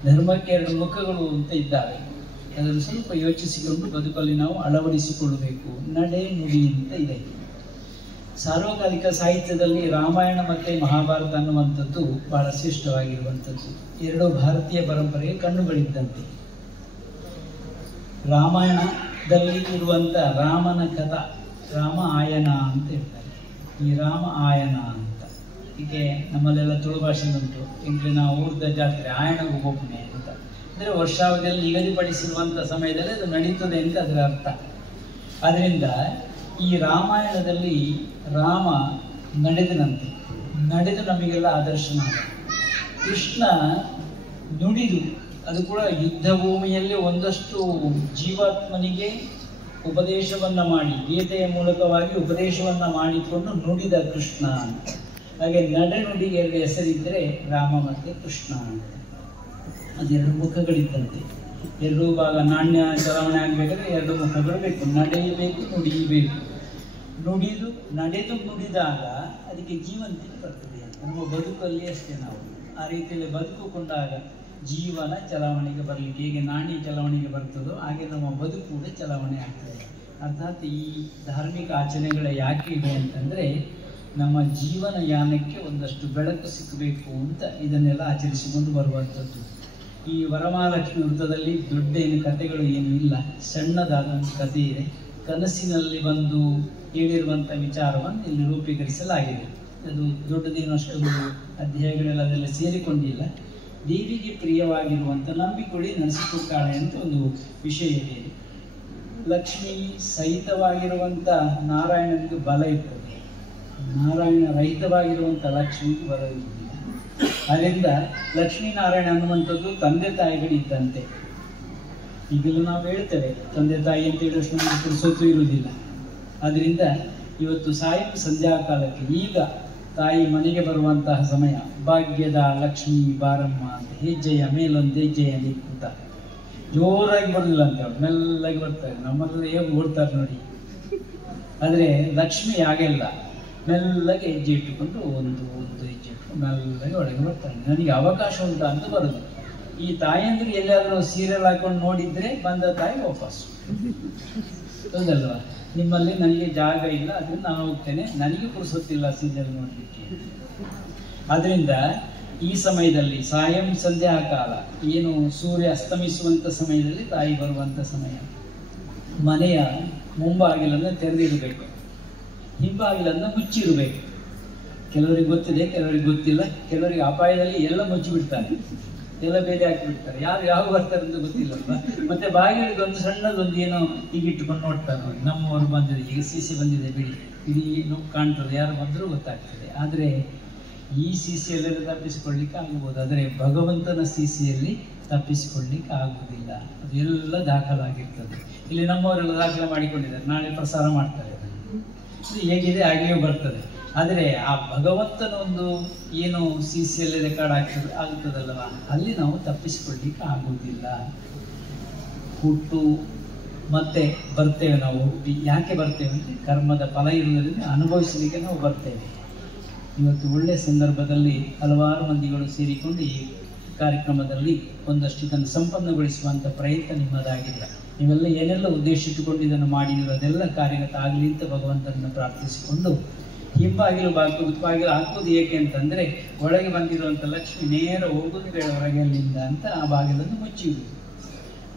ಧರ್ಮಕ್ಕೆ ಎರಡು ಮುಖಗಳು ಅಂತ ಇದ್ದಾವೆ. ಅದನ್ನು ಸ್ವಲ್ಪ ಯೋಚಿಸಿಕೊಂಡು ಬದುಕಲ್ಲಿ ನಾವು ಅಳವಡಿಸಿಕೊಳ್ಳಬೇಕು. ನಡೆ ನುಡಿ ಅಂತ ಇದೆ. ಸಾರ್ವಕಾಲಿಕ ಸಾಹಿತ್ಯದಲ್ಲಿ ರಾಮಾಯಣ ಮತ್ತು ಮಹಾಭಾರತ ಅನ್ನುವಂಥದ್ದು ಬಹಳ ಶ್ರೇಷ್ಠವಾಗಿರುವಂಥದ್ದು. ಎರಡು ಭಾರತೀಯ ಪರಂಪರೆಗೆ ಕಣ್ಣುಗಳಿದ್ದಂತೆ. ರಾಮಾಯಣದಲ್ಲಿ ಇರುವಂಥ ರಾಮನ ಕಥಾ, ರಾಮ ಆಯನ ಅಂತ ಹೇಳ್ತಾರೆ. ಈ ರಾಮ ಆಯನ ಅಂತ ಹೀಗೆ ನಮ್ಮಲ್ಲೆಲ್ಲ ತುಳು ಭಾಷೆನುಂಟು. ಇಂಗ್ಲಿನ ಊರ್ದ ಜಾತ್ರೆ ಆಯಣಗೂ ಒಬ್ಬನೇ ಅಂತ. ಅಂದರೆ ವರ್ಷಾವಧಿಯಲ್ಲಿ ನಿಗದಿಪಡಿಸಿರುವಂಥ ಸಮಯದಲ್ಲಿ ಅದು ನಡೀತದೆ ಅಂತ ಅದರ ಅರ್ಥ. ಅದರಿಂದ ಈ ರಾಮಾಯಣದಲ್ಲಿ ರಾಮ ನಡೆದನಂತೆ, ನಡೆದು ನಮಗೆಲ್ಲ ಆದರ್ಶನ. ಕೃಷ್ಣ ನುಡಿದು, ಅದು ಕೂಡ ಯುದ್ಧ ಭೂಮಿಯಲ್ಲಿ ಒಂದಷ್ಟು ಜೀವಾತ್ಮನಿಗೆ ಉಪದೇಶವನ್ನ ಮಾಡಿ, ಗೀತೆಯ ಮೂಲಕವಾಗಿ ಉಪದೇಶವನ್ನ ಮಾಡಿಕೊಂಡು ನುಡಿದ ಕೃಷ್ಣ ಅಂತ. ಹಾಗೆ ನಡೆ ನುಡಿಗೆ ಎರಡು ಹೆಸರಿದ್ದರೆ ರಾಮ ಮತ್ತು ಕೃಷ್ಣ ಅಂತ. ಅದೆರಡು ಮುಖಗಳಿದ್ದಂತೆ. ಎರಡೂ ಭಾಗ ನಾಣ್ಯ ಚಲಾವಣೆ ಆಗಬೇಕಾದ್ರೆ ಎರಡು ಮುಖಗಳು ಬೇಕು. ನಡೆಯಬೇಕು, ನುಡಿಯಬೇಕು. ನುಡಿದು ನಡೆದು ನುಡಿದಾಗ ಅದಕ್ಕೆ ಜೀವಂತಿಕೆ ಬರ್ತದೆ. ನಮ್ಮ ಬದುಕಲ್ಲಿ ಅಷ್ಟೇ ನಾವು ಆ ರೀತಿಯಲ್ಲಿ ಬದುಕುಕೊಂಡಾಗ ಜೀವನ ಚಲಾವಣೆಗೆ ಬರಲಿಕ್ಕೆ ಹೇಗೆ ನಾಣ್ಯ ಚಲಾವಣೆಗೆ ಬರ್ತದೋ ಹಾಗೆ ನಮ್ಮ ಬದುಕು ಕೂಡ ಚಲಾವಣೆ ಆಗ್ತದೆ. ಅರ್ಥಾತ್ ಈ ಧಾರ್ಮಿಕ ಆಚರಣೆಗಳ ಯಾಕೆ ಇದೆ ಅಂತಂದರೆ ನಮ್ಮ ಜೀವನ ಯಾನಕ್ಕೆ ಒಂದಷ್ಟು ಬೆಳಕು ಸಿಕ್ಕಬೇಕು ಅಂತ ಇದನ್ನೆಲ್ಲ ಆಚರಿಸಿಕೊಂಡು ಬರುವಂಥದ್ದು. ಈ ವರಮಹಾಲಕ್ಷ್ಮಿ ವೃತ್ತದಲ್ಲಿ ದೊಡ್ಡ ಏನು ಕಥೆಗಳು ಏನೂ ಇಲ್ಲ, ಸಣ್ಣದಾದ ಒಂದು ಕಥೆ ಇದೆ. ಕನಸಿನಲ್ಲಿ ಬಂದು ಹೇಳಿರುವಂಥ ವಿಚಾರವನ್ನು ಇಲ್ಲಿ ರೂಪೀಕರಿಸಲಾಗಿದೆ. ಅದು ದೊಡ್ಡದೇನು ಅಷ್ಟೊಂದು ಅಧ್ಯಾಯಗಳೆಲ್ಲ ಅದೆಲ್ಲ ಸೇರಿಕೊಂಡಿಲ್ಲ. ದೇವಿಗೆ ಪ್ರಿಯವಾಗಿರುವಂಥ ನಂಬಿಕೊಳ್ಳಿ ನಡೆಸಿಕೊಟ್ಟಾಳೆ ಅಂತ ಒಂದು ವಿಷಯ ಇದೆ. ಲಕ್ಷ್ಮಿ ಸಹಿತವಾಗಿರುವಂಥ ನಾರಾಯಣನಿಗೆ ಬಲ ಇರ್ತದೆ, ನಾರಾಯಣ ರಹಿತವಾಗಿರುವಂಥ ಲಕ್ಷ್ಮಿಗೆ ಬಲ ಇರುವುದಿಲ್ಲ. ಅದರಿಂದ ಲಕ್ಷ್ಮೀನಾರಾಯಣ ಅನ್ನುವಂಥದ್ದು ತಂದೆ ತಾಯಿಗಳಿದ್ದಂತೆ. ಈಗಲೂ ನಾವು ಹೇಳ್ತೇವೆ ತಂದೆ ತಾಯಿ ಅಂತ ಹೇಳಿದಷ್ಟು ನಮಗೆ ಪುರುಸೊತ್ತು ಇರುವುದಿಲ್ಲ. ಆದ್ದರಿಂದ ಇವತ್ತು ಸಾಯಂ ಸಂಧ್ಯಾಕಾಲಕ್ಕೆ ಈಗ ತಾಯಿ ಮನೆಗೆ ಬರುವಂತಹ ಸಮಯ, ಭಾಗ್ಯದ ಲಕ್ಷ್ಮೀ ಬಾರಮ್ಮ ಅಂತ ಹೆಜ್ಜೆಯ ಮೇಲೊಂದು ಹೆಜ್ಜೆಯ ನಿಂತ ಜೋರಾಗಿ ಬರಲಿಲ್ಲ ಅಂತ ಹೇಳಿ ಮೆಲ್ಲಗೆ ಬರ್ತಾರೆ. ನಮ್ಮಲ್ಲಿ ಹೇಗೆ ಓಡ್ತಾರೆ ನೋಡಿ. ಆದರೆ ಲಕ್ಷ್ಮಿ ಹಾಗೆಲ್ಲ ಮೆಲ್ಲಗೆ ಹೆಜ್ಜೆ ಇಟ್ಟುಕೊಂಡು ಒಂದು ಹೆಜ್ಜೆ ಇಟ್ಕೊಂಡು ಮೆಲ್ಲಗೆ ಒಳಗೆ ಬರ್ತಾರೆ. ನನಗೆ ಅವಕಾಶ ಉಂಟಾ ಅಂತ ಬರೋದು. ಈ ತಾಯಿಯಂದ್ರೆ ಎಲ್ಲಾದರೂ ಸೀರಿಯಲ್ ಹಾಕೊಂಡು ನೋಡಿದ್ರೆ ಬಂದ ತಾಯಿ ವಾಪಸ್ ಹೌದಲ್ವಾ. ನಿಮ್ಮಲ್ಲಿ ನನಗೆ ಜಾಗ ಇಲ್ಲ, ಅದರಿಂದ ನಾನು ಹೋಗ್ತೇನೆ, ನನಗೆ ಪುರುಸೊತ್ತಿಲ್ಲ ಸೀರಿಯಲ್ ನೋಡಲಿಕ್ಕೆ. ಅದರಿಂದ ಈ ಸಮಯದಲ್ಲಿ ಸಾಯಂ ಸಂಧ್ಯಾ ಕಾಲ, ಏನು ಸೂರ್ಯ ಅಸ್ತಮಿಸುವಂಥ ಸಮಯದಲ್ಲಿ ತಾಯಿ ಬರುವಂಥ ಸಮಯ. ಮನೆಯ ಮುಂಬಾಗಿಲನ್ನು ತೆರೆದಿಡಬೇಕು, ಹಿಂಬಾಗಿಲನ್ನು ಮುಚ್ಚಿರಬೇಕು. ಕೆಲವರಿಗೆ ಗೊತ್ತಿದೆ, ಕೆಲವರಿಗೆ ಗೊತ್ತಿಲ್ಲ. ಕೆಲವರಿಗೆ ಅಪಾಯದಲ್ಲಿ ಎಲ್ಲ ಮುಚ್ಚಿಬಿಡ್ತಾರೆ, ಎಲ್ಲ ಬೇರೆ ಹಾಕಿಬಿಡ್ತಾರೆ. ಯಾರು ಯಾವ ಬರ್ತಾರೆ ಅಂತ ಗೊತ್ತಿಲ್ಲಲ್ವ. ಮತ್ತೆ ಬಾಗಿಲಿಗೆ ಒಂದು ಸಣ್ಣದೊಂದು ಏನೋ ಈಗ ಇಟ್ಟುಕೊಂಡು ನೋಡ್ತಾರೆ ನೋಡಿ, ನಮ್ಮವರು ಬಂದಿದೆ, ಈಗ CC ಬಂದಿದೆ ಬಿಡಿ, ಇಡೀ ಕಾಣ್ತದೆ, ಯಾರು ಬಂದರೂ ಗೊತ್ತಾಗ್ತದೆ. ಆದರೆ ಈ CCಯಲ್ಲಿ ತಪ್ಪಿಸಿಕೊಳ್ಳಿಕ್ಕೆ ಆಗ್ಬೋದು, ಆದರೆ ಭಗವಂತನ CCಯಲ್ಲಿ ತಪ್ಪಿಸಿಕೊಳ್ಳಿಕ್ಕೆ ಆಗುವುದಿಲ್ಲ. ಅದೆಲ್ಲ ದಾಖಲಾಗಿರ್ತದೆ. ಇಲ್ಲಿ ನಮ್ಮವರೆಲ್ಲ ದಾಖಲೆ ಮಾಡಿಕೊಂಡಿದ್ದಾರೆ, ನಾಳೆ ಪ್ರಸಾರ ಮಾಡ್ತಾರೆ. ಹೇಗಿದೆ ಹಾಗೆಯೇ ಬರ್ತದೆ. ಆದರೆ ಆ ಭಗವಂತನ ಒಂದು ಏನು CCಯಲ್ಲಿ ರೆಕಾರ್ಡ್ ಆಗ್ತದಲ್ವ, ಅಲ್ಲಿ ನಾವು ತಪ್ಪಿಸಿಕೊಳ್ಳಿಕ್ಕೆ ಆಗುವುದಿಲ್ಲ. ಹುಟ್ಟು ಮತ್ತೆ ಬರ್ತೇವೆ ನಾವು. ಹುಟ್ಟಿ ಯಾಕೆ ಬರ್ತೇವೆ ಅಂದರೆ ಕರ್ಮದ ಫಲ ಇರುವುದರಿಂದ ಅನುಭವಿಸಲಿಕ್ಕೆ ನಾವು ಬರ್ತೇವೆ. ಇವತ್ತು ಒಳ್ಳೆಯ ಸಂದರ್ಭದಲ್ಲಿ ಹಲವಾರು ಮಂದಿಗಳು ಸೇರಿಕೊಂಡು ಈ ಕಾರ್ಯಕ್ರಮದಲ್ಲಿ ಒಂದಷ್ಟು ಇದನ್ನು ಸಂಪನ್ನಗೊಳಿಸುವಂಥ ಪ್ರಯತ್ನ ನಿಮ್ಮದಾಗಿದೆ. ನೀವೆಲ್ಲ ಏನೆಲ್ಲ ಉದ್ದೇಶ ಇಟ್ಟುಕೊಂಡು ಇದನ್ನು ಮಾಡಿದ್ರು ಅದೆಲ್ಲ ಕಾರ್ಯಗತ ಆಗಲಿ ಅಂತ ಭಗವಂತನನ್ನು ಪ್ರಾರ್ಥಿಸಿಕೊಂಡು ಹಿಂಬಾಗಿಲು ಬಾಗಿಲು ಹಾಕೋದು ಏಕೆ ಅಂತಂದರೆ ಒಳಗೆ ಬಂದಿರುವಂಥ ಲಕ್ಷ್ಮಿ ನೇರ ಹೋಗೋದು ಬೇಡ ಹೊರಗೆ ಅಲ್ಲಿಂದ ಅಂತ ಆ ಬಾಗಿಲನ್ನು ಮುಚ್ಚಿಡುವುದು.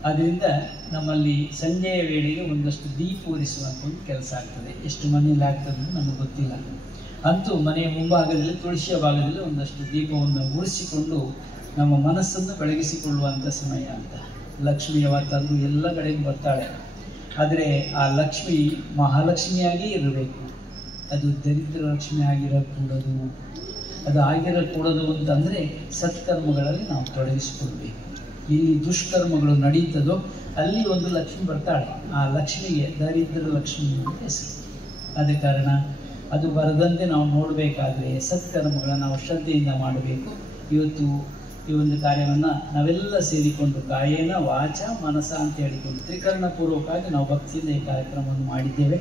ಅದರಿಂದ ನಮ್ಮಲ್ಲಿ ಸಂಜೆಯ ವೇಳೆಗೆ ಒಂದಷ್ಟು ದೀಪ ಉರಿಸುವಂಥ ಒಂದು ಕೆಲಸ ಆಗ್ತದೆ. ಎಷ್ಟು ಮನೆಯಲ್ಲಿ ಆಗ್ತದೆ ಅಂತ ನಮಗೆ ಗೊತ್ತಿಲ್ಲ. ಅಂತೂ ಮನೆಯ ಮುಂಭಾಗದಲ್ಲಿ ತುಳಸಿಯ ಭಾಗದಲ್ಲಿ ಒಂದಷ್ಟು ದೀಪವನ್ನು ಉರಿಸಿಕೊಂಡು ನಮ್ಮ ಮನಸ್ಸನ್ನು ಬೆಳಗಿಸಿಕೊಳ್ಳುವಂಥ ಸಮಯ ಅಂತ. ಲಕ್ಷ್ಮಿ ಯಾವತ್ತಾದರೂ ಎಲ್ಲ ಕಡೆಗೂ ಬರ್ತಾಳೆ. ಆದರೆ ಆ ಲಕ್ಷ್ಮಿ ಮಹಾಲಕ್ಷ್ಮಿಯಾಗಿ ಇರಬೇಕು. ಅದು ದರಿದ್ರ ಲಕ್ಷ್ಮಿ ಆಗಿರಕೂಡದು. ಅದು ಆಗಿರಕೂಡದು ಅಂತಂದರೆ ಸತ್ಕರ್ಮಗಳಲ್ಲಿ ನಾವು ತೊಡಗಿಸಿಕೊಳ್ಬೇಕು. ಇಲ್ಲಿ ದುಷ್ಕರ್ಮಗಳು ನಡೀತದೋ ಅಲ್ಲಿ ಒಂದು ಲಕ್ಷ್ಮಿ ಬರ್ತಾಳೆ. ಆ ಲಕ್ಷ್ಮಿಗೆ ದರಿದ್ರ ಲಕ್ಷ್ಮಿ ಅಂತ ಹೆಸರು. ಆದ ಕಾರಣ ಅದು ಬರದಂತೆ ನಾವು ನೋಡಬೇಕಾದ್ರೆ ಸತ್ಕರ್ಮಗಳನ್ನು ನಾವು ಶ್ರದ್ಧೆಯಿಂದ ಮಾಡಬೇಕು. ಇವತ್ತು ಈ ಒಂದು ಕಾರ್ಯವನ್ನು ನಾವೆಲ್ಲ ಸೇರಿಕೊಂಡು ಕಾಯೇನ ವಾಚ ಮನಸ ಅಂತ ಹೇಳಿಕೊಂಡು ತ್ರಿಕರಣಪೂರ್ವಕವಾಗಿ ನಾವು ಭಕ್ತಿಯಿಂದ ಈ ಕಾರ್ಯಕ್ರಮವನ್ನು ಮಾಡಿದ್ದೇವೆ.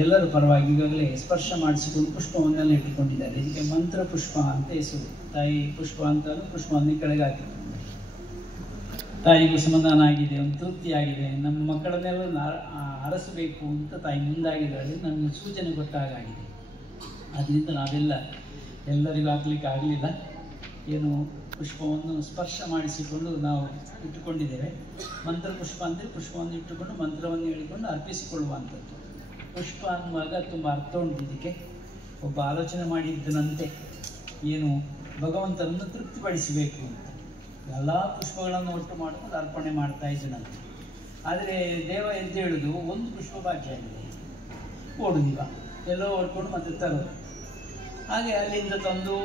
ಎಲ್ಲರ ಪರವಾಗಿ ಈಗಾಗಲೇ ಸ್ಪರ್ಶ ಮಾಡಿಸಿಕೊಂಡು ಪುಷ್ಪವನ್ನೆಲ್ಲ ಇಟ್ಟುಕೊಂಡಿದ್ದಾರೆ. ಇದಕ್ಕೆ ಮಂತ್ರ ಪುಷ್ಪ ಅಂತ ಹೆಸರು. ತಾಯಿ ಪುಷ್ಪ ಅಂತ ಪುಷ್ಪವನ್ನು ಕೆಳಗೆ ಹಾಕಿ ತಾಯಿಗೂ ಸಮಾಧಾನ ಆಗಿದೆ, ಒಂದು ತೃಪ್ತಿ ಆಗಿದೆ, ನಮ್ಮ ಮಕ್ಕಳನ್ನೆಲ್ಲ ಅರಸಬೇಕು ಅಂತ ತಾಯಿ ಮುಂದಾಗಿದ್ದಾಳೆ, ನಮಗೆ ಸೂಚನೆ ಕೊಟ್ಟಾಗಿದೆ. ಅದರಿಂದ ನಾವೆಲ್ಲ ಎಲ್ಲರಿಗೂ ಹಾಕ್ಲಿಕ್ಕೆ ಆಗಲಿಲ್ಲ, ಏನು ಪುಷ್ಪವನ್ನು ಸ್ಪರ್ಶ ಮಾಡಿಸಿಕೊಂಡು ನಾವು ಇಟ್ಟುಕೊಂಡಿದ್ದೇವೆ. ಮಂತ್ರ ಪುಷ್ಪ ಅಂದರೆ ಪುಷ್ಪವನ್ನು ಇಟ್ಟುಕೊಂಡು ಮಂತ್ರವನ್ನು ಹೇಳಿಕೊಂಡು ಅರ್ಪಿಸಿಕೊಳ್ಳುವಂಥದ್ದು. ಪುಷ್ಪ ಅನ್ನುವಾಗ ತುಂಬ ಅರ್ಥ ಉಂಟು ಇದಕ್ಕೆ. ಒಬ್ಬ ಆಲೋಚನೆ ಮಾಡಿದ್ದನಂತೆ, ಏನು ಭಗವಂತನನ್ನು ತೃಪ್ತಿಪಡಿಸಬೇಕು ಅಂತ ಎಲ್ಲ ಪುಷ್ಪಗಳನ್ನು ಒಟ್ಟು ಮಾಡಿಕೊಂಡು ಅರ್ಪಣೆ ಮಾಡ್ತಾ ಇದ್ದನಂತೆ. ಆದರೆ ದೇವ ಎಂತ ಹೇಳುದು, ಒಂದು ಪುಷ್ಪ ಬಾಕಿ ಆಗಿದೆ, ಓಡುದಿಲ್ಲ, ಎಲ್ಲೋ ಓಡ್ಕೊಂಡು ಮತ್ತೆ ತರೋದು. ಹಾಗೆ ಅಲ್ಲಿಂದ ತಂದು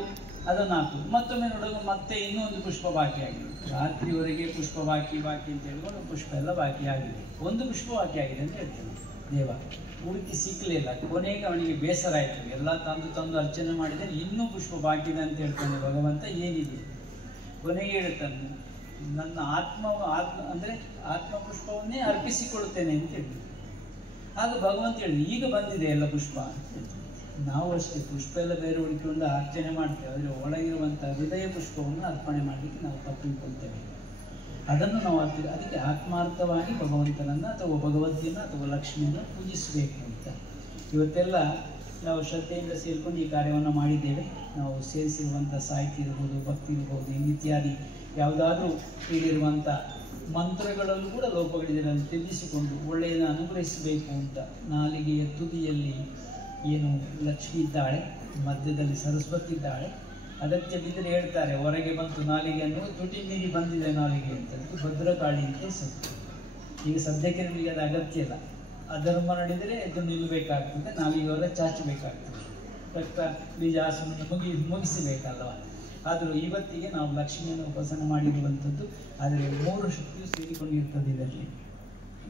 ಅದನ್ನು ಹಾಕುದು, ಮತ್ತೊಮ್ಮೆ ನೋಡೋದು ಮತ್ತೆ ಇನ್ನೊಂದು ಪುಷ್ಪ ಬಾಕಿ ಆಗಿದೆ. ರಾತ್ರಿವರೆಗೆ ಪುಷ್ಪ ಬಾಕಿ ಅಂತ ಹೇಳ್ಕೊಂಡು ಪುಷ್ಪ ಎಲ್ಲ ಬಾಕಿ ಆಗಿದೆ. ಒಂದು ಪುಷ್ಪ ಬಾಕಿ ಆಗಿದೆ ಅಂತ ಹೇಳ್ತಾನೆ ದೇವ. ಹುಡುಕಿ ಸಿಕ್ಕಲಿಲ್ಲ. ಕೊನೆಗೆ ಅವನಿಗೆ ಬೇಸರ ಆಯಿತು, ಎಲ್ಲ ತಂದು ಅರ್ಚನೆ ಮಾಡಿದರೆ ಇನ್ನೂ ಪುಷ್ಪ ಬಾಕಿ ಇದೆ ಅಂತ ಹೇಳ್ತಾನೆ ಭಗವಂತ. ಏನಿದೆ ಕೊನೆಗೆ ಹೇಳ್ತಾನೆ, ನನ್ನ ಆತ್ಮ ಅಂದರೆ ಆತ್ಮ ಪುಷ್ಪವನ್ನೇ ಅರ್ಪಿಸಿಕೊಳ್ಳುತ್ತೇನೆ ಅಂತ ಹೇಳಿದ್ರು. ಆಗ ಭಗವಂತ ಹೇಳಿದ್ರು, ಈಗ ಬಂದಿದೆ ಎಲ್ಲ ಪುಷ್ಪ ಅಂತ ಹೇಳ್ತಾರೆ. ನಾವು ಅಷ್ಟೇ ಪುಷ್ಪ ಎಲ್ಲ ಬೇರೆ ಹುಡುಕಿಕೊಂಡು ಅರ್ಚನೆ ಮಾಡ್ತೇವೆ, ಆದರೆ ಒಳಗಿರುವಂಥ ಹೃದಯ ಪುಷ್ಪವನ್ನು ಅರ್ಪಣೆ ಮಾಡಲಿಕ್ಕೆ ನಾವು ತಪ್ಪಿಕೊಳ್ತೇವೆ. ಅದನ್ನು ನಾವು ಅದಕ್ಕೆ ಆತ್ಮಾರ್ಥವಾಗಿ ಭಗವಂತನನ್ನು ಅಥವಾ ಭಗವತಿಯನ್ನು ಅಥವಾ ಲಕ್ಷ್ಮಿಯನ್ನು ಪೂಜಿಸಬೇಕು ಅಂತ ಇವತ್ತೆಲ್ಲ ನಾವು ಶ್ರದ್ಧೆಯಿಂದ ಸೇರಿಕೊಂಡು ಈ ಕಾರ್ಯವನ್ನು ಮಾಡಿದ್ದೇವೆ. ನಾವು ಸೇರಿಸಿರುವಂಥ ಸಾಹಿತ್ಯ ಇರ್ಬೋದು, ಭಕ್ತಿ ಇರ್ಬೋದು, ಇತ್ಯಾದಿ ಯಾವುದಾದ್ರೂ ಹೇಳಿರುವಂಥ ಮಂತ್ರಗಳಲ್ಲೂ ಕೂಡ ಲೋಪಗಳಿದೆಯನ್ನು ತಿಳಿಸಿಕೊಂಡು ಒಳ್ಳೆಯದನ್ನು ಅನುಗ್ರಹಿಸಬೇಕು ಅಂತ. ನಾಲಿಗೆಯ ತುದಿಯಲ್ಲಿ ಏನು ಲಕ್ಷ್ಮಿ ಇದ್ದಾಳೆ, ಮಧ್ಯದಲ್ಲಿ ಸರಸ್ವತಿ ಇದ್ದಾಳೆ. ಅಗತ್ಯ ಬಿದ್ದರೆ ಹೇಳ್ತಾರೆ, ಹೊರಗೆ ಬಂತು ನಾಲಿಗೆ ಅನ್ನುವ ತುಟಿ ಮೀರಿ ಬಂದಿದೆ ನಾಲಿಗೆ ಅಂತ. ಭದ್ರಕಾಳಿ ಅಂತ ಹೆಸರು. ಈಗ ಸದ್ಯಕ್ಕೆ ನಮಗೆ ಅದು ಅಗತ್ಯ ಇಲ್ಲ. ಅಧರ್ಮ ನಡೆದರೆ ಅದು ನಿಲ್ಲಬೇಕಾಗ್ತದೆ, ನಾಲಿಗೆಯವರ ಚಾಚಬೇಕಾಗ್ತದೆ, ರಕ್ತ ಬೀಜಾಸನವನ್ನು ಮುಗಿಸಬೇಕಲ್ವ. ಆದರೂ ಇವತ್ತಿಗೆ ನಾವು ಲಕ್ಷ್ಮಿಯನ್ನು ಉಪಾಸನೆ ಮಾಡಿರುವಂಥದ್ದು. ಆದರೆ 3 ಶಕ್ತಿಯು ಸೇರಿಕೊಂಡಿರ್ತದೆ ಇದರಲ್ಲಿ.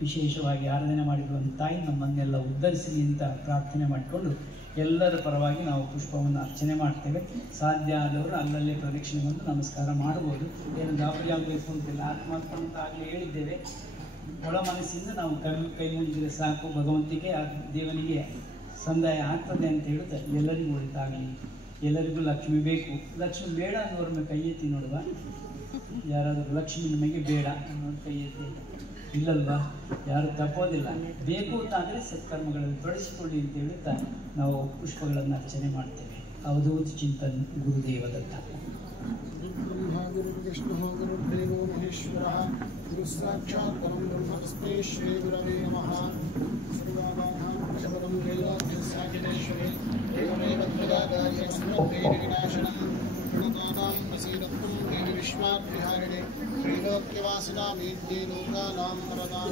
ವಿಶೇಷವಾಗಿ ಆರಾಧನೆ ಮಾಡಿರುವಂಥ ತಾಯಿ ನಮ್ಮನ್ನೆಲ್ಲ ಉದ್ಧರಿಸಲಿ ಅಂತ ಪ್ರಾರ್ಥನೆ ಮಾಡಿಕೊಂಡು ಎಲ್ಲರ ಪರವಾಗಿ ನಾವು ಪುಷ್ಪವನ್ನು ಅರ್ಚನೆ ಮಾಡ್ತೇವೆ. ಸಾಧ್ಯ ಆದವರು ಅಲ್ಲಲ್ಲೇ ಪ್ರದಕ್ಷಿಣೆ ಬಂದು ನಮಸ್ಕಾರ ಮಾಡ್ಬೋದು. ಏನು ಗಾಬರಿ ಆಗಬೇಕು ಅಂತಿಲ್ಲ. ಆತ್ಮಾರ್ಪಣ ಅಂತ ಆಗಲೇ ಹೇಳಿದ್ದೇವೆ. ಒಳ ಮನಸ್ಸಿಂದ ನಾವು ಕೈ ಮುಗಿದರೆ ಸಾಕು, ಭಗವಂತಿಗೆ ದೇವನಿಗೆ ಸಂದಾಯ ಆಗ್ತದೆ ಅಂತ ಹೇಳುತ್ತೆ. ಎಲ್ಲರಿಗೂ ಒಳಿತಾಗಲಿ, ಎಲ್ಲರಿಗೂ ಲಕ್ಷ್ಮಿ ಬೇಕು. ಲಕ್ಷ್ಮಿ ಬೇಡ ಅನ್ನೋರ ಮೇಲೆ ಕೈ ಎತ್ತಿ ನೋಡುವ. ಯಾರಾದರೂ ಲಕ್ಷ್ಮಿ ನಮಗೆ ಬೇಡ ಅನ್ನೋರು ಕೈ ಎತ್ತಿ ಇಲ್ಲಲ್ವಾ? ಯಾರು ತಪ್ಪೋದಿಲ್ಲ. ಬೇಕು ಅಂತಾದರೆ ಸತ್ಕರ್ಮಗಳಲ್ಲಿ ತೊಡಗಿಸಿಕೊಳ್ಳಿ ಅಂತ ಹೇಳುತ್ತಾ ನಾವು ಪುಷ್ಪಗಳನ್ನು ಅರ್ಚನೆ ಮಾಡ್ತೇವೆ. ಅವಧೂತ ಚಿಂತನ್ ಗುರುದೇವದತ್ತ. गुरुर्विष्णुः गुरुर्देवो महेश्वरः गुरुसाक्षात् परं ब्रह्मस्मै श्री गुरवे नमः. सर्वाभां शबदं वेदाध्यसागिनेश्वरे देवमेव त्वदागार्य समर्थेन विनाशनं प्रणतानां प्रसीदत्वं देवी विश्वाद्विहारिणे त्रैलोक्यवासिनां वेद्ये लोकानां वरदां